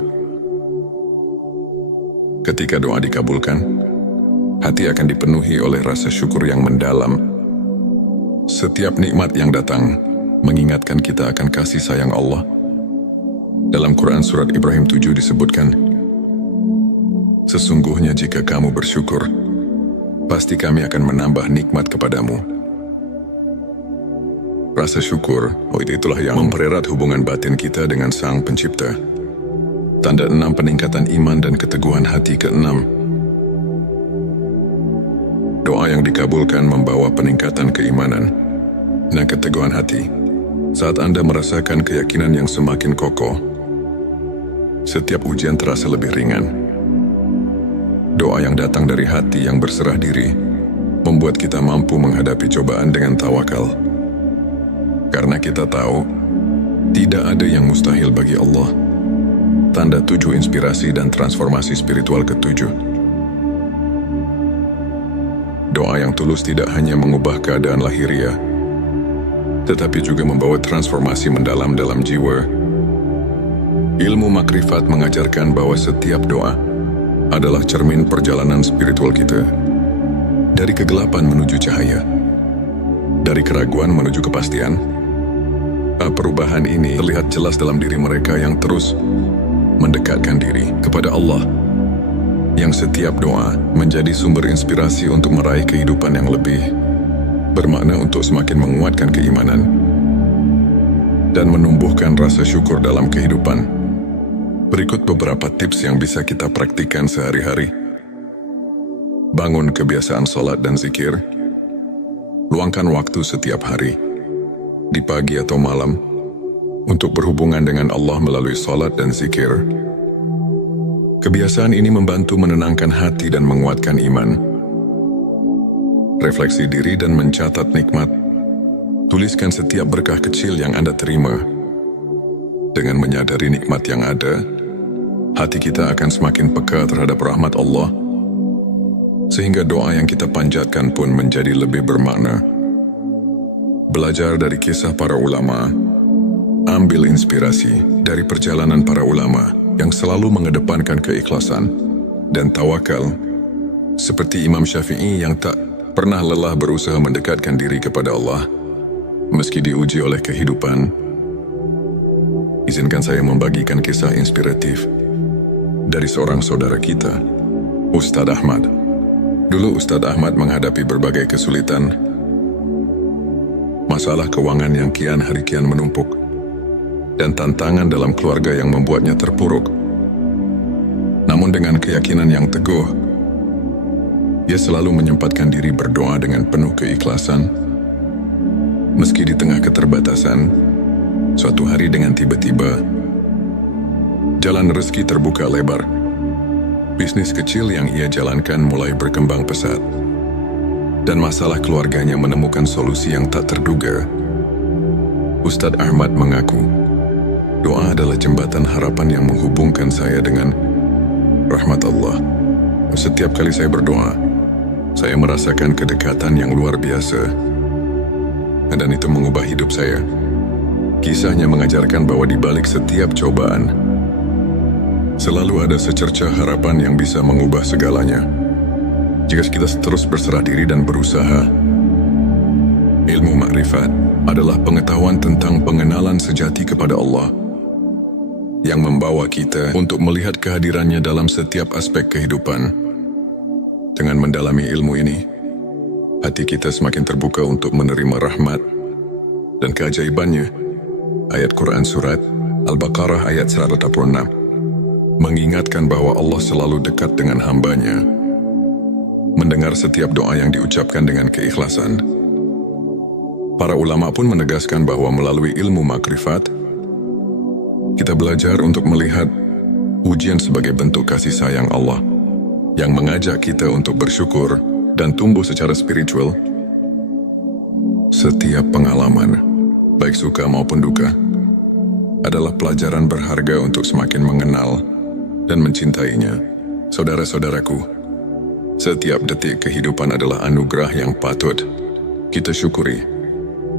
Ketika doa dikabulkan, hati akan dipenuhi oleh rasa syukur yang mendalam. Setiap nikmat yang datang mengingatkan kita akan kasih sayang Allah. Dalam Quran Surat Ibrahim 7 disebutkan, sesungguhnya jika kamu bersyukur, pasti kami akan menambah nikmat kepadamu. Rasa syukur, itulah yang mempererat hubungan batin kita dengan Sang Pencipta. Tanda 6 peningkatan iman dan keteguhan hati ke-6. Doa yang dikabulkan membawa peningkatan keimanan dan keteguhan hati. Saat Anda merasakan keyakinan yang semakin kokoh, setiap ujian terasa lebih ringan. Doa yang datang dari hati yang berserah diri membuat kita mampu menghadapi cobaan dengan tawakal. Karena kita tahu, tidak ada yang mustahil bagi Allah. Tanda 7 inspirasi dan transformasi spiritual ke-7. Doa yang tulus tidak hanya mengubah keadaan lahiriah, tetapi juga membawa transformasi mendalam dalam jiwa. Ilmu makrifat mengajarkan bahwa setiap doa adalah cermin perjalanan spiritual kita. Dari kegelapan menuju cahaya, dari keraguan menuju kepastian. Perubahan ini terlihat jelas dalam diri mereka yang terus mendekatkan diri kepada Allah, yang setiap doa menjadi sumber inspirasi untuk meraih kehidupan yang lebih bermakna, untuk semakin menguatkan keimanan dan menumbuhkan rasa syukur dalam kehidupan. Berikut beberapa tips yang bisa kita praktikkan sehari-hari. Bangun kebiasaan sholat dan zikir. Luangkan waktu setiap hari, di pagi atau malam, untuk berhubungan dengan Allah melalui sholat dan zikir. Kebiasaan ini membantu menenangkan hati dan menguatkan iman. Refleksi diri dan mencatat nikmat. Tuliskan setiap berkah kecil yang Anda terima. Dengan menyadari nikmat yang ada, hati kita akan semakin peka terhadap rahmat Allah, sehingga doa yang kita panjatkan pun menjadi lebih bermakna. Belajar dari kisah para ulama. Ambil inspirasi dari perjalanan para ulama yang selalu mengedepankan keikhlasan dan tawakal, seperti Imam Syafi'i yang tak pernah lelah berusaha mendekatkan diri kepada Allah meski diuji oleh kehidupan. izinkan saya membagikan kisah inspiratif dari seorang saudara kita, Ustadz Ahmad. Dulu Ustadz Ahmad menghadapi berbagai kesulitan, masalah keuangan yang kian hari kian menumpuk, dan tantangan dalam keluarga yang membuatnya terpuruk. Namun dengan keyakinan yang teguh, ia selalu menyempatkan diri berdoa dengan penuh keikhlasan. Meski di tengah keterbatasan, suatu hari dengan tiba-tiba, jalan rezeki terbuka lebar. Bisnis kecil yang ia jalankan mulai berkembang pesat, dan masalah keluarganya menemukan solusi yang tak terduga. Ustadz Ahmad mengaku, doa adalah jembatan harapan yang menghubungkan saya dengan rahmat Allah. Setiap kali saya berdoa, saya merasakan kedekatan yang luar biasa, dan itu mengubah hidup saya. Kisahnya mengajarkan bahwa di balik setiap cobaan, selalu ada secercah harapan yang bisa mengubah segalanya. Jika kita terus berserah diri dan berusaha. Ilmu makrifat adalah pengetahuan tentang pengenalan sejati kepada Allah, yang membawa kita untuk melihat kehadirannya dalam setiap aspek kehidupan. Dengan mendalami ilmu ini, hati kita semakin terbuka untuk menerima rahmat dan keajaibannya. Ayat Quran Surat Al-Baqarah ayat 186 mengingatkan bahwa Allah selalu dekat dengan hambanya, mendengar setiap doa yang diucapkan dengan keikhlasan. Para ulama pun menegaskan bahwa melalui ilmu makrifat, kita belajar untuk melihat ujian sebagai bentuk kasih sayang Allah, yang mengajak kita untuk bersyukur dan tumbuh secara spiritual. Setiap pengalaman, baik suka maupun duka, adalah pelajaran berharga untuk semakin mengenal dan mencintainya. Saudara-saudaraku, setiap detik kehidupan adalah anugerah yang patut kita syukuri.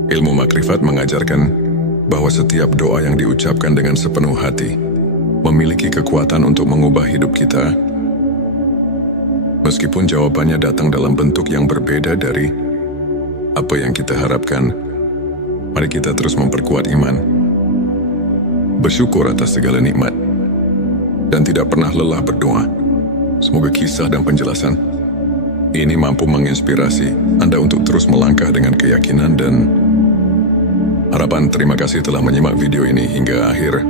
Ilmu makrifat mengajarkan bahwa setiap doa yang diucapkan dengan sepenuh hati memiliki kekuatan untuk mengubah hidup kita. Meskipun jawabannya datang dalam bentuk yang berbeda dari apa yang kita harapkan, mari kita terus memperkuat iman, bersyukur atas segala nikmat, dan tidak pernah lelah berdoa. Semoga kisah dan penjelasan ini mampu menginspirasi Anda untuk terus melangkah dengan keyakinan dan harapan. Terima kasih telah menyimak video ini hingga akhir.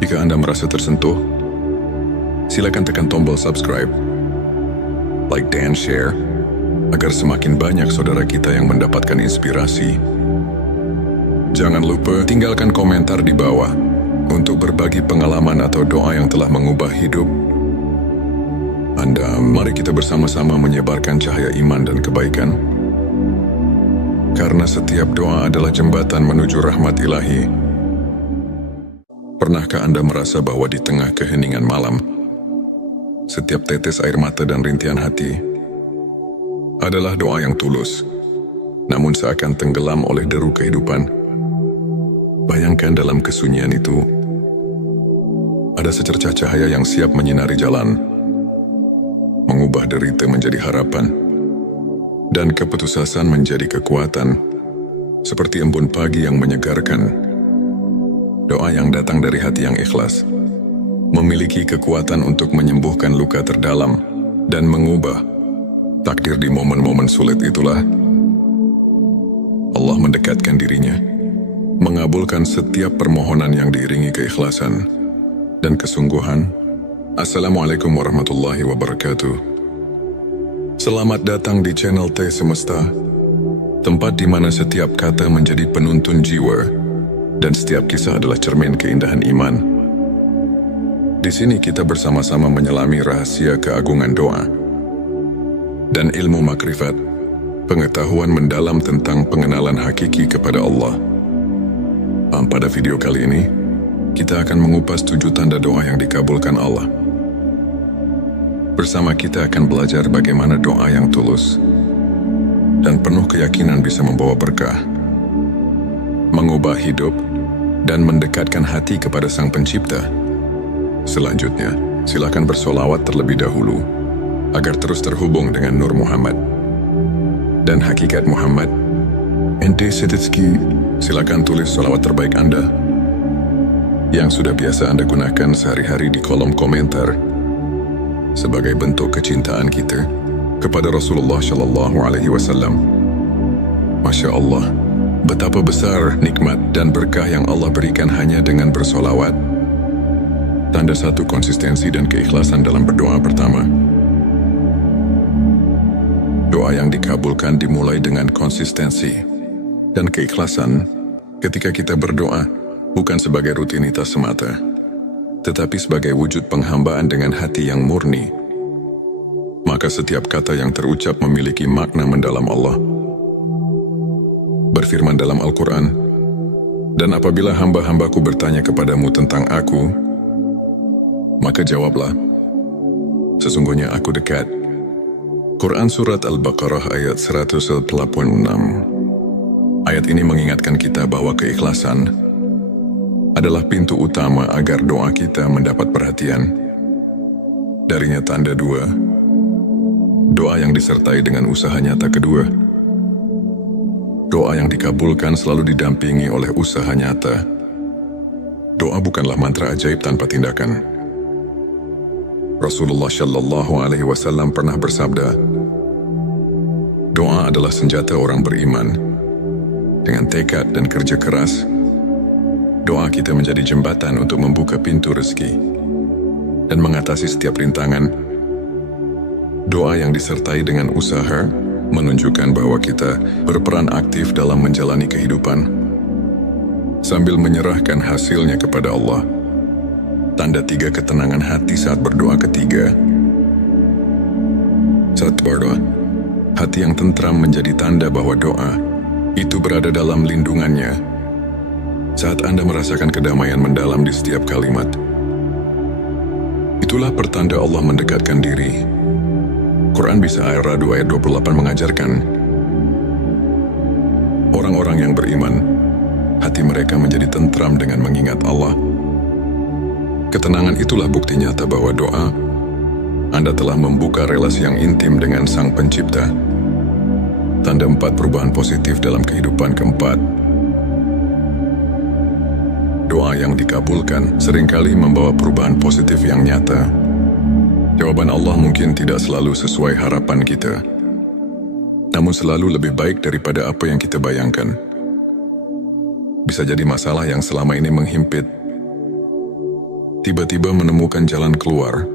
Jika Anda merasa tersentuh, silakan tekan tombol subscribe, like dan share, agar semakin banyak saudara kita yang mendapatkan inspirasi. Jangan lupa tinggalkan komentar di bawah untuk berbagi pengalaman atau doa yang telah mengubah hidup Anda. Mari kita bersama-sama menyebarkan cahaya iman dan kebaikan, karena setiap doa adalah jembatan menuju rahmat ilahi. Pernahkah Anda merasa bahwa di tengah keheningan malam, setiap tetes air mata dan rintihan hati adalah doa yang tulus, namun seakan tenggelam oleh deru kehidupan? Bayangkan dalam kesunyian itu, ada secercah cahaya yang siap menyinari jalan, mengubah derita menjadi harapan, dan keputusasaan menjadi kekuatan, seperti embun pagi yang menyegarkan. Doa yang datang dari hati yang ikhlas memiliki kekuatan untuk menyembuhkan luka terdalam dan mengubah takdir. Di momen-momen sulit itulah Allah mendekatkan dirinya, mengabulkan setiap permohonan yang diiringi keikhlasan dan kesungguhan. Assalamualaikum warahmatullahi wabarakatuh. Selamat datang di channel T Semesta, tempat di mana setiap kata menjadi penuntun jiwa dan setiap kisah adalah cermin keindahan iman. Di sini kita bersama-sama menyelami rahasia keagungan doa dan ilmu makrifat, pengetahuan mendalam tentang pengenalan hakiki kepada Allah. Pada video kali ini, kita akan mengupas 7 tanda doa yang dikabulkan Allah. Bersama kita akan belajar bagaimana doa yang tulus dan penuh keyakinan bisa membawa berkah, mengubah hidup, dan mendekatkan hati kepada Sang Pencipta. Selanjutnya, silakan bersolawat terlebih dahulu agar terus terhubung dengan Nur Muhammad dan hakikat Muhammad Ente Setitski, silakan tulis salawat terbaik Anda yang sudah biasa Anda gunakan sehari-hari di kolom komentar sebagai bentuk kecintaan kita kepada Rasulullah Shallallahu Alaihi Wasallam. Masya Allah, betapa besar nikmat dan berkah yang Allah berikan hanya dengan bersolawat. Tanda satu konsistensi dan keikhlasan dalam berdoa pertama. Doa yang dikabulkan dimulai dengan konsistensi dan keikhlasan ketika kita berdoa bukan sebagai rutinitas semata, tetapi sebagai wujud penghambaan dengan hati yang murni. Maka setiap kata yang terucap memiliki makna mendalam. Allah berfirman dalam Al-Quran, "Dan apabila hamba-hambaku bertanya kepadamu tentang aku, maka jawablah, sesungguhnya aku dekat." Quran Surat Al-Baqarah ayat 186. Ayat ini mengingatkan kita bahwa keikhlasan adalah pintu utama agar doa kita mendapat perhatian. Darinya tanda dua, doa yang disertai dengan usaha nyata kedua. Doa yang dikabulkan selalu didampingi oleh usaha nyata. Doa bukanlah mantra ajaib tanpa tindakan. Rasulullah Shallallahu Alaihi Wasallam pernah bersabda, doa adalah senjata orang beriman. Dengan tekad dan kerja keras, doa kita menjadi jembatan untuk membuka pintu rezeki dan mengatasi setiap rintangan. Doa yang disertai dengan usaha menunjukkan bahwa kita berperan aktif dalam menjalani kehidupan sambil menyerahkan hasilnya kepada Allah. Tanda tiga ketenangan hati saat berdoa ketiga. Saat berdoa, hati yang tentram menjadi tanda bahwa doa itu berada dalam lindungannya. Saat Anda merasakan kedamaian mendalam di setiap kalimat, itulah pertanda Allah mendekatkan diri. Quran Bisa Ar-Ra'd ayat 28 mengajarkan, orang-orang yang beriman, hati mereka menjadi tentram dengan mengingat Allah. Ketenangan itulah bukti nyata bahwa doa Anda telah membuka relasi yang intim dengan Sang Pencipta. Tanda 4 perubahan positif dalam kehidupan. Keempat, doa yang dikabulkan seringkali membawa perubahan positif yang nyata. Jawaban Allah mungkin tidak selalu sesuai harapan kita, namun selalu lebih baik daripada apa yang kita bayangkan. Bisa jadi masalah yang selama ini menghimpit tiba-tiba menemukan jalan keluar,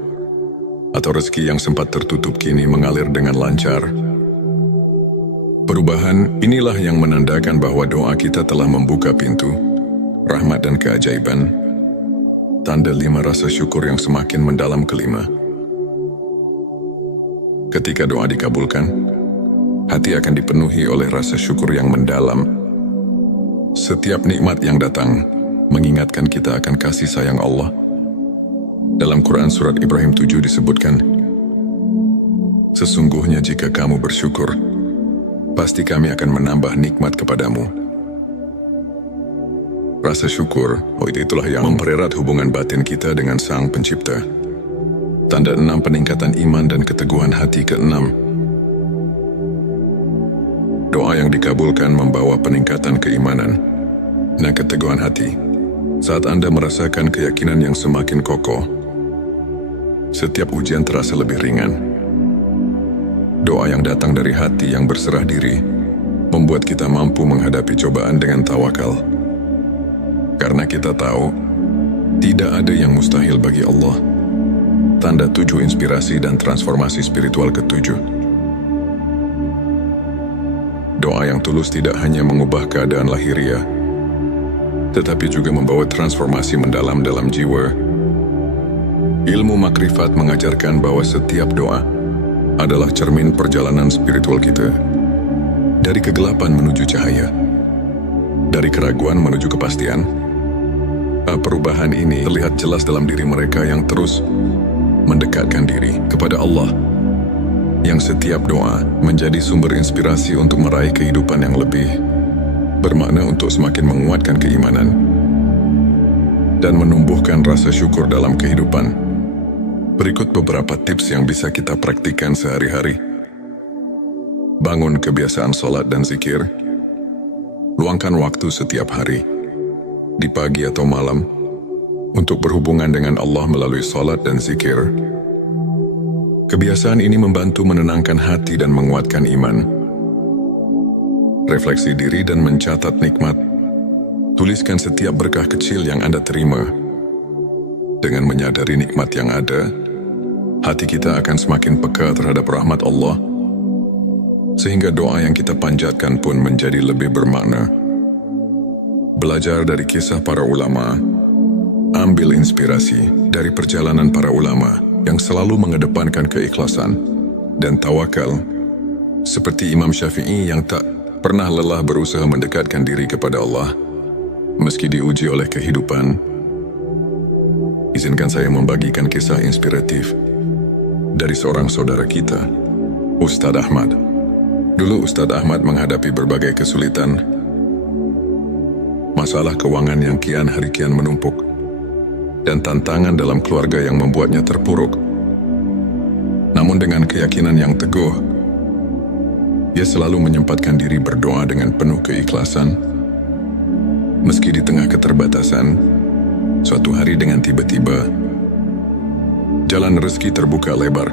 atau rezeki yang sempat tertutup kini mengalir dengan lancar. Perubahan inilah yang menandakan bahwa doa kita telah membuka pintu rahmat dan keajaiban. Tanda 5 rasa syukur yang semakin mendalam. Kelima, ketika doa dikabulkan, hati akan dipenuhi oleh rasa syukur yang mendalam. Setiap nikmat yang datang mengingatkan kita akan kasih sayang Allah. Dalam Quran Surat Ibrahim 7 disebutkan, sesungguhnya jika kamu bersyukur, pasti kami akan menambah nikmat kepadamu. Rasa syukur, itulah yang mempererat hubungan batin kita dengan Sang Pencipta. Tanda 6 peningkatan iman dan keteguhan hati. Keenam, doa yang dikabulkan membawa peningkatan keimanan dan keteguhan hati. Saat Anda merasakan keyakinan yang semakin kokoh, setiap ujian terasa lebih ringan. Doa yang datang dari hati yang berserah diri membuat kita mampu menghadapi cobaan dengan tawakal. Karena kita tahu, tidak ada yang mustahil bagi Allah. Tanda 7 inspirasi dan transformasi spiritual. Ketujuh, doa yang tulus tidak hanya mengubah keadaan lahiriah, tetapi juga membawa transformasi mendalam dalam jiwa. Ilmu makrifat mengajarkan bahwa setiap doa adalah cermin perjalanan spiritual kita. Dari kegelapan menuju cahaya, dari keraguan menuju kepastian. Perubahan ini terlihat jelas dalam diri mereka yang terus mendekatkan diri kepada Allah, yang setiap doa menjadi sumber inspirasi untuk meraih kehidupan yang lebih bermakna, untuk semakin menguatkan keimanan dan menumbuhkan rasa syukur dalam kehidupan. Berikut beberapa tips yang bisa kita praktikkan sehari-hari. Bangun kebiasaan sholat dan zikir. Luangkan waktu setiap hari, di pagi atau malam, untuk berhubungan dengan Allah melalui salat dan zikir. Kebiasaan ini membantu menenangkan hati dan menguatkan iman. Refleksi diri dan mencatat nikmat. Tuliskan setiap berkah kecil yang Anda terima. Dengan menyadari nikmat yang ada, hati kita akan semakin peka terhadap rahmat Allah, sehingga doa yang kita panjatkan pun menjadi lebih bermakna. Belajar dari kisah para ulama, ambil inspirasi dari perjalanan para ulama yang selalu mengedepankan keikhlasan dan tawakal, seperti Imam Syafi'i yang tak pernah lelah berusaha mendekatkan diri kepada Allah, meski diuji oleh kehidupan. Izinkan saya membagikan kisah inspiratif dari seorang saudara kita, Ustadz Ahmad. Dulu Ustadz Ahmad menghadapi berbagai kesulitan, masalah keuangan yang kian hari kian menumpuk, dan tantangan dalam keluarga yang membuatnya terpuruk. Namun dengan keyakinan yang teguh, ia selalu menyempatkan diri berdoa dengan penuh keikhlasan. Meski di tengah keterbatasan, suatu hari dengan tiba-tiba, jalan rezeki terbuka lebar.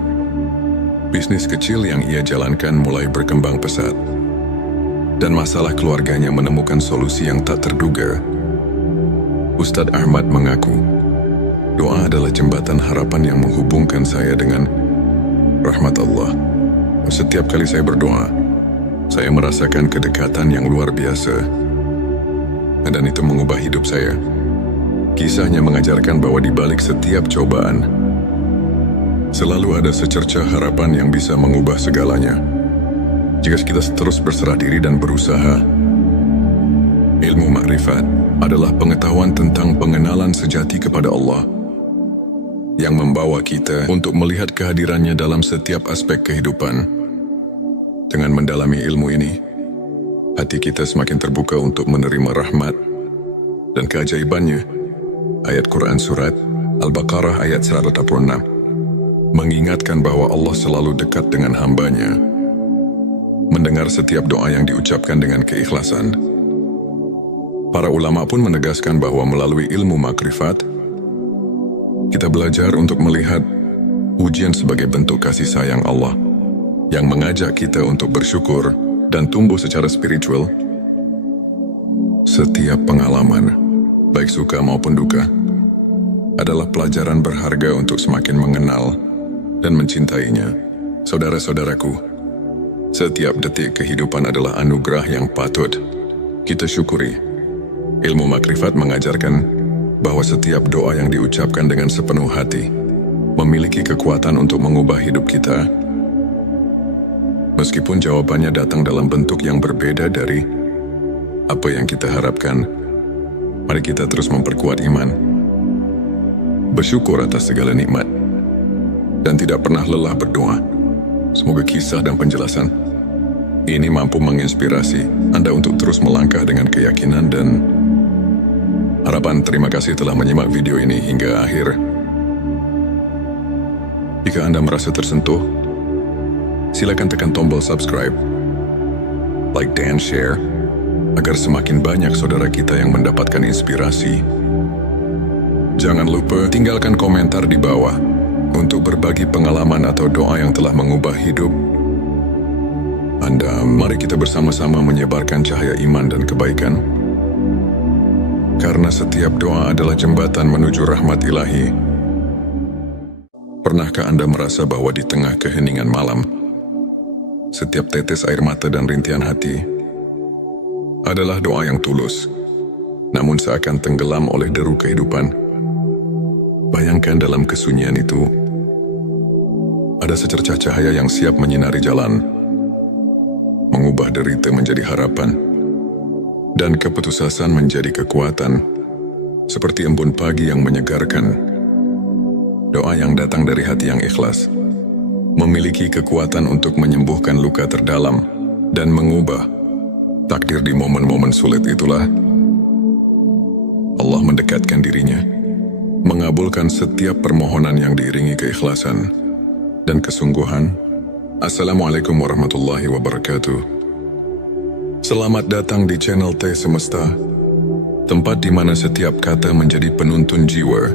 Bisnis kecil yang ia jalankan mulai berkembang pesat, dan masalah keluarganya menemukan solusi yang tak terduga. Ustadz Ahmad mengaku, doa adalah jembatan harapan yang menghubungkan saya dengan rahmat Allah. Setiap kali saya berdoa, saya merasakan kedekatan yang luar biasa, dan itu mengubah hidup saya. Kisahnya mengajarkan bahwa di balik setiap cobaan, selalu ada secercah harapan yang bisa mengubah segalanya. Jika kita terus berserah diri dan berusaha. Ilmu makrifat adalah pengetahuan tentang pengenalan sejati kepada Allah, yang membawa kita untuk melihat kehadirannya dalam setiap aspek kehidupan. Dengan mendalami ilmu ini, hati kita semakin terbuka untuk menerima rahmat dan keajaibannya. Ayat Quran Surat Al-Baqarah ayat 186 mengingatkan bahwa Allah selalu dekat dengan hambanya, mendengar setiap doa yang diucapkan dengan keikhlasan. Para ulama pun menegaskan bahwa melalui ilmu makrifat, kita belajar untuk melihat ujian sebagai bentuk kasih sayang Allah, yang mengajak kita untuk bersyukur dan tumbuh secara spiritual. Setiap pengalaman, baik suka maupun duka, adalah pelajaran berharga untuk semakin mengenal dan mencintainya. Saudara-saudaraku, setiap detik kehidupan adalah anugerah yang patut kita syukuri. Ilmu makrifat mengajarkan bahwa setiap doa yang diucapkan dengan sepenuh hati memiliki kekuatan untuk mengubah hidup kita. Meskipun jawabannya datang dalam bentuk yang berbeda dari apa yang kita harapkan, mari kita terus memperkuat iman, bersyukur atas segala nikmat, dan tidak pernah lelah berdoa. Semoga kisah dan penjelasan ini mampu menginspirasi Anda untuk terus melangkah dengan keyakinan dan harapan. Terima kasih telah menyimak video ini hingga akhir. Jika Anda merasa tersentuh, silakan tekan tombol subscribe, like dan share, agar semakin banyak saudara kita yang mendapatkan inspirasi. Jangan lupa tinggalkan komentar di bawah untuk berbagi pengalaman atau doa yang telah mengubah hidup Anda. Mari kita bersama-sama menyebarkan cahaya iman dan kebaikan, karena setiap doa adalah jembatan menuju rahmat ilahi. Pernahkah Anda merasa bahwa di tengah keheningan malam, setiap tetes air mata dan rintihan hati adalah doa yang tulus, namun seakan tenggelam oleh deru kehidupan? Bayangkan dalam kesunyian itu, ada secercah cahaya yang siap menyinari jalan, mengubah derita menjadi harapan, dan keputusasaan menjadi kekuatan, seperti embun pagi yang menyegarkan. Doa yang datang dari hati yang ikhlas memiliki kekuatan untuk menyembuhkan luka terdalam dan mengubah takdir. Di momen-momen sulit itulah Allah mendekatkan dirinya, mengabulkan setiap permohonan yang diiringi keikhlasan dan kesungguhan. Assalamualaikum warahmatullahi wabarakatuh. Selamat datang di channel T Semesta, tempat di mana setiap kata menjadi penuntun jiwa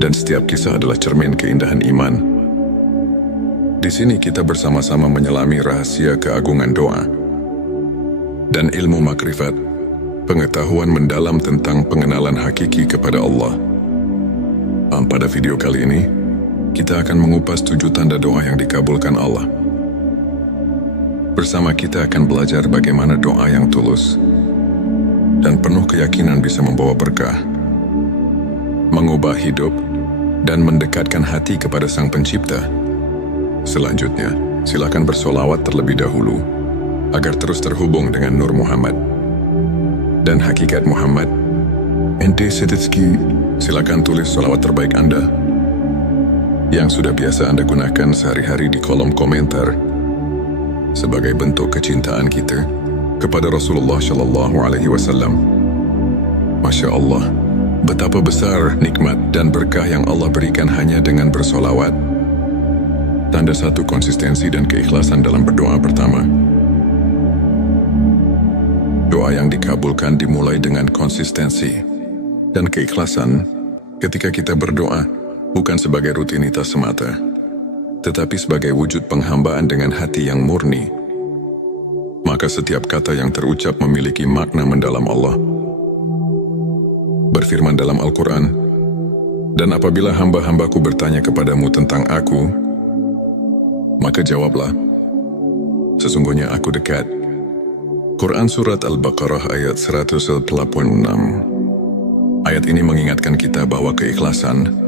dan setiap kisah adalah cermin keindahan iman. Di sini kita bersama-sama menyelami rahasia keagungan doa dan ilmu makrifat, pengetahuan mendalam tentang pengenalan hakiki kepada Allah. Pada video kali ini, kita akan mengupas 7 tanda doa yang dikabulkan Allah. Bersama kita akan belajar bagaimana doa yang tulus dan penuh keyakinan bisa membawa berkah, mengubah hidup, dan mendekatkan hati kepada Sang Pencipta. Selanjutnya, silakan bersolawat terlebih dahulu agar terus terhubung dengan Nur Muhammad dan hakikat Muhammad. Ente Setitski, silakan tulis solawat terbaik Anda yang sudah biasa Anda gunakan sehari-hari di kolom komentar sebagai bentuk kecintaan kita kepada Rasulullah Shallallahu Alaihi Wasallam. Masya Allah, betapa besar nikmat dan berkah yang Allah berikan hanya dengan bersolawat. Tanda 1, konsistensi dan keikhlasan dalam berdoa. Pertama, doa yang dikabulkan dimulai dengan konsistensi dan keikhlasan. Ketika kita berdoa bukan sebagai rutinitas semata, tetapi sebagai wujud penghambaan dengan hati yang murni, maka setiap kata yang terucap memiliki makna mendalam. Allah berfirman dalam Al-Quran, "Dan apabila hamba-hambaku bertanya kepadamu tentang aku, maka jawablah, sesungguhnya aku dekat." Quran Surat Al-Baqarah ayat 186. Ayat ini mengingatkan kita bahwa keikhlasan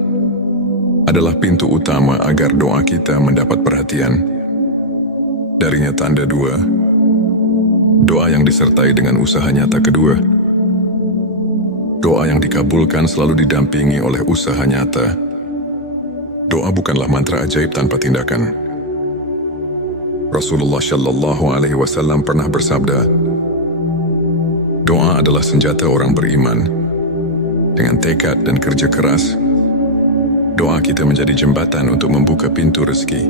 adalah pintu utama agar doa kita mendapat perhatian. Darinya tanda 2, doa yang disertai dengan usaha nyata. Kedua, doa yang dikabulkan selalu didampingi oleh usaha nyata. Doa bukanlah mantra ajaib tanpa tindakan. Rasulullah Shallallahu Alaihi Wasallam pernah bersabda, doa adalah senjata orang beriman. Dengan tekad dan kerja keras, doa kita menjadi jembatan untuk membuka pintu rezeki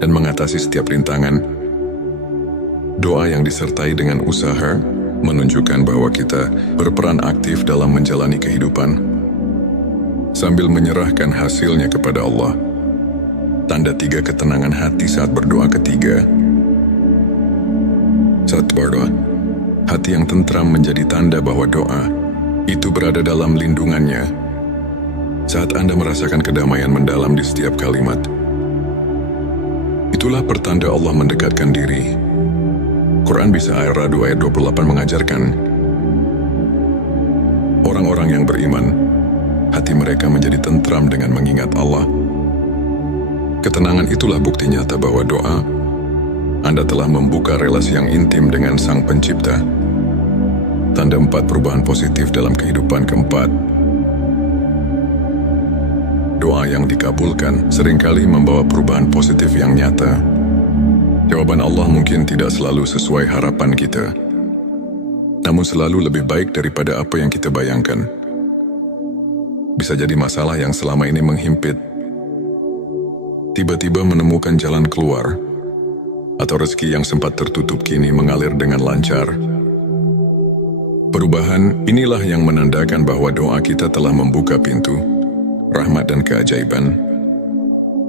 dan mengatasi setiap rintangan. Doa yang disertai dengan usaha menunjukkan bahwa kita berperan aktif dalam menjalani kehidupan sambil menyerahkan hasilnya kepada Allah. Tanda 3, ketenangan hati saat berdoa. Ketiga, saat berdoa, hati yang tentram menjadi tanda bahwa doa itu berada dalam lindungannya. Saat Anda merasakan kedamaian mendalam di setiap kalimat, itulah pertanda Allah mendekatkan diri. Quran Bisa Ar-Ra'd ayat 28 mengajarkan, orang-orang yang beriman, hati mereka menjadi tentram dengan mengingat Allah. Ketenangan itulah bukti nyata bahwa doa Anda telah membuka relasi yang intim dengan Sang Pencipta. Tanda 4, perubahan positif dalam kehidupan. Keempat, doa yang dikabulkan seringkali membawa perubahan positif yang nyata. Jawaban Allah mungkin tidak selalu sesuai harapan kita, namun selalu lebih baik daripada apa yang kita bayangkan. Bisa jadi masalah yang selama ini menghimpit tiba-tiba menemukan jalan keluar, atau rezeki yang sempat tertutup kini mengalir dengan lancar. Perubahan inilah yang menandakan bahwa doa kita telah membuka pintu rahmat dan keajaiban.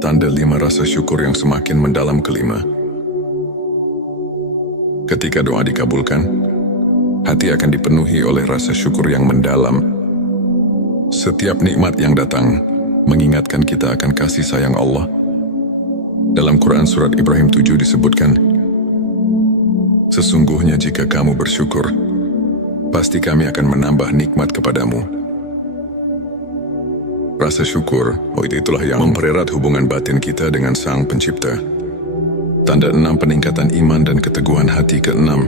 Tanda 5, rasa syukur yang semakin mendalam. Kelima, ketika doa dikabulkan, hati akan dipenuhi oleh rasa syukur yang mendalam. Setiap nikmat yang datang mengingatkan kita akan kasih sayang Allah. Dalam Quran Surat Ibrahim 7 disebutkan, sesungguhnya jika kamu bersyukur, pasti kami akan menambah nikmat kepadamu. Rasa syukur, itulah yang mempererat hubungan batin kita dengan Sang Pencipta. Tanda 6, peningkatan iman dan keteguhan hati. Keenam,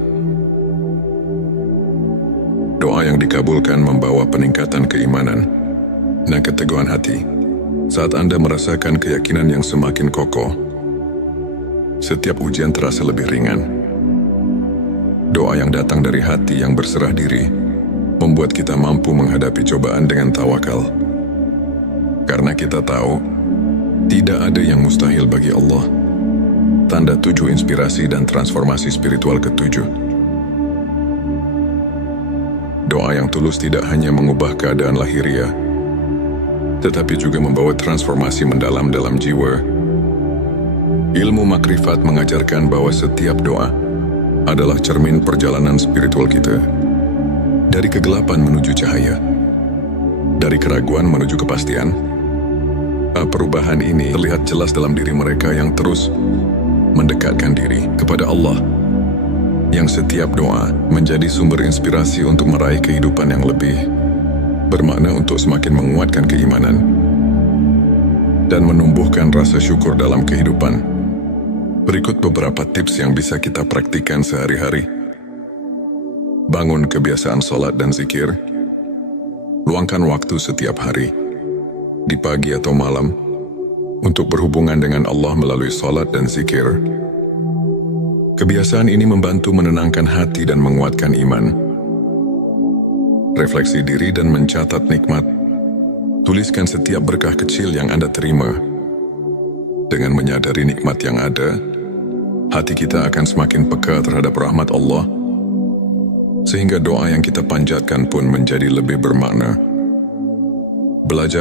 doa yang dikabulkan membawa peningkatan keimanan dan keteguhan hati. Saat Anda merasakan keyakinan yang semakin kokoh, setiap ujian terasa lebih ringan. Doa yang datang dari hati yang berserah diri membuat kita mampu menghadapi cobaan dengan tawakal. Karena kita tahu, tidak ada yang mustahil bagi Allah. Tanda 7, inspirasi dan transformasi spiritual. Ketujuh, doa yang tulus tidak hanya mengubah keadaan lahiriah, tetapi juga membawa transformasi mendalam dalam jiwa. Ilmu makrifat mengajarkan bahwa setiap doa adalah cermin perjalanan spiritual kita. Dari kegelapan menuju cahaya, dari keraguan menuju kepastian. Perubahan ini terlihat jelas dalam diri mereka yang terus mendekatkan diri kepada Allah, yang setiap doa menjadi sumber inspirasi untuk meraih kehidupan yang lebih bermakna, untuk semakin menguatkan keimanan dan menumbuhkan rasa syukur dalam kehidupan. Berikut beberapa tips yang bisa kita praktikkan sehari-hari. Bangun kebiasaan sholat dan zikir. Luangkan waktu setiap hari, di pagi atau malam, untuk berhubungan dengan Allah melalui sholat dan zikir. Kebiasaan ini membantu menenangkan hati dan menguatkan iman. Refleksi diri dan mencatat nikmat. Tuliskan setiap berkah kecil yang Anda terima. Dengan menyadari nikmat yang ada, hati kita akan semakin peka terhadap rahmat Allah, sehingga doa yang kita panjatkan pun menjadi lebih bermakna. Belajar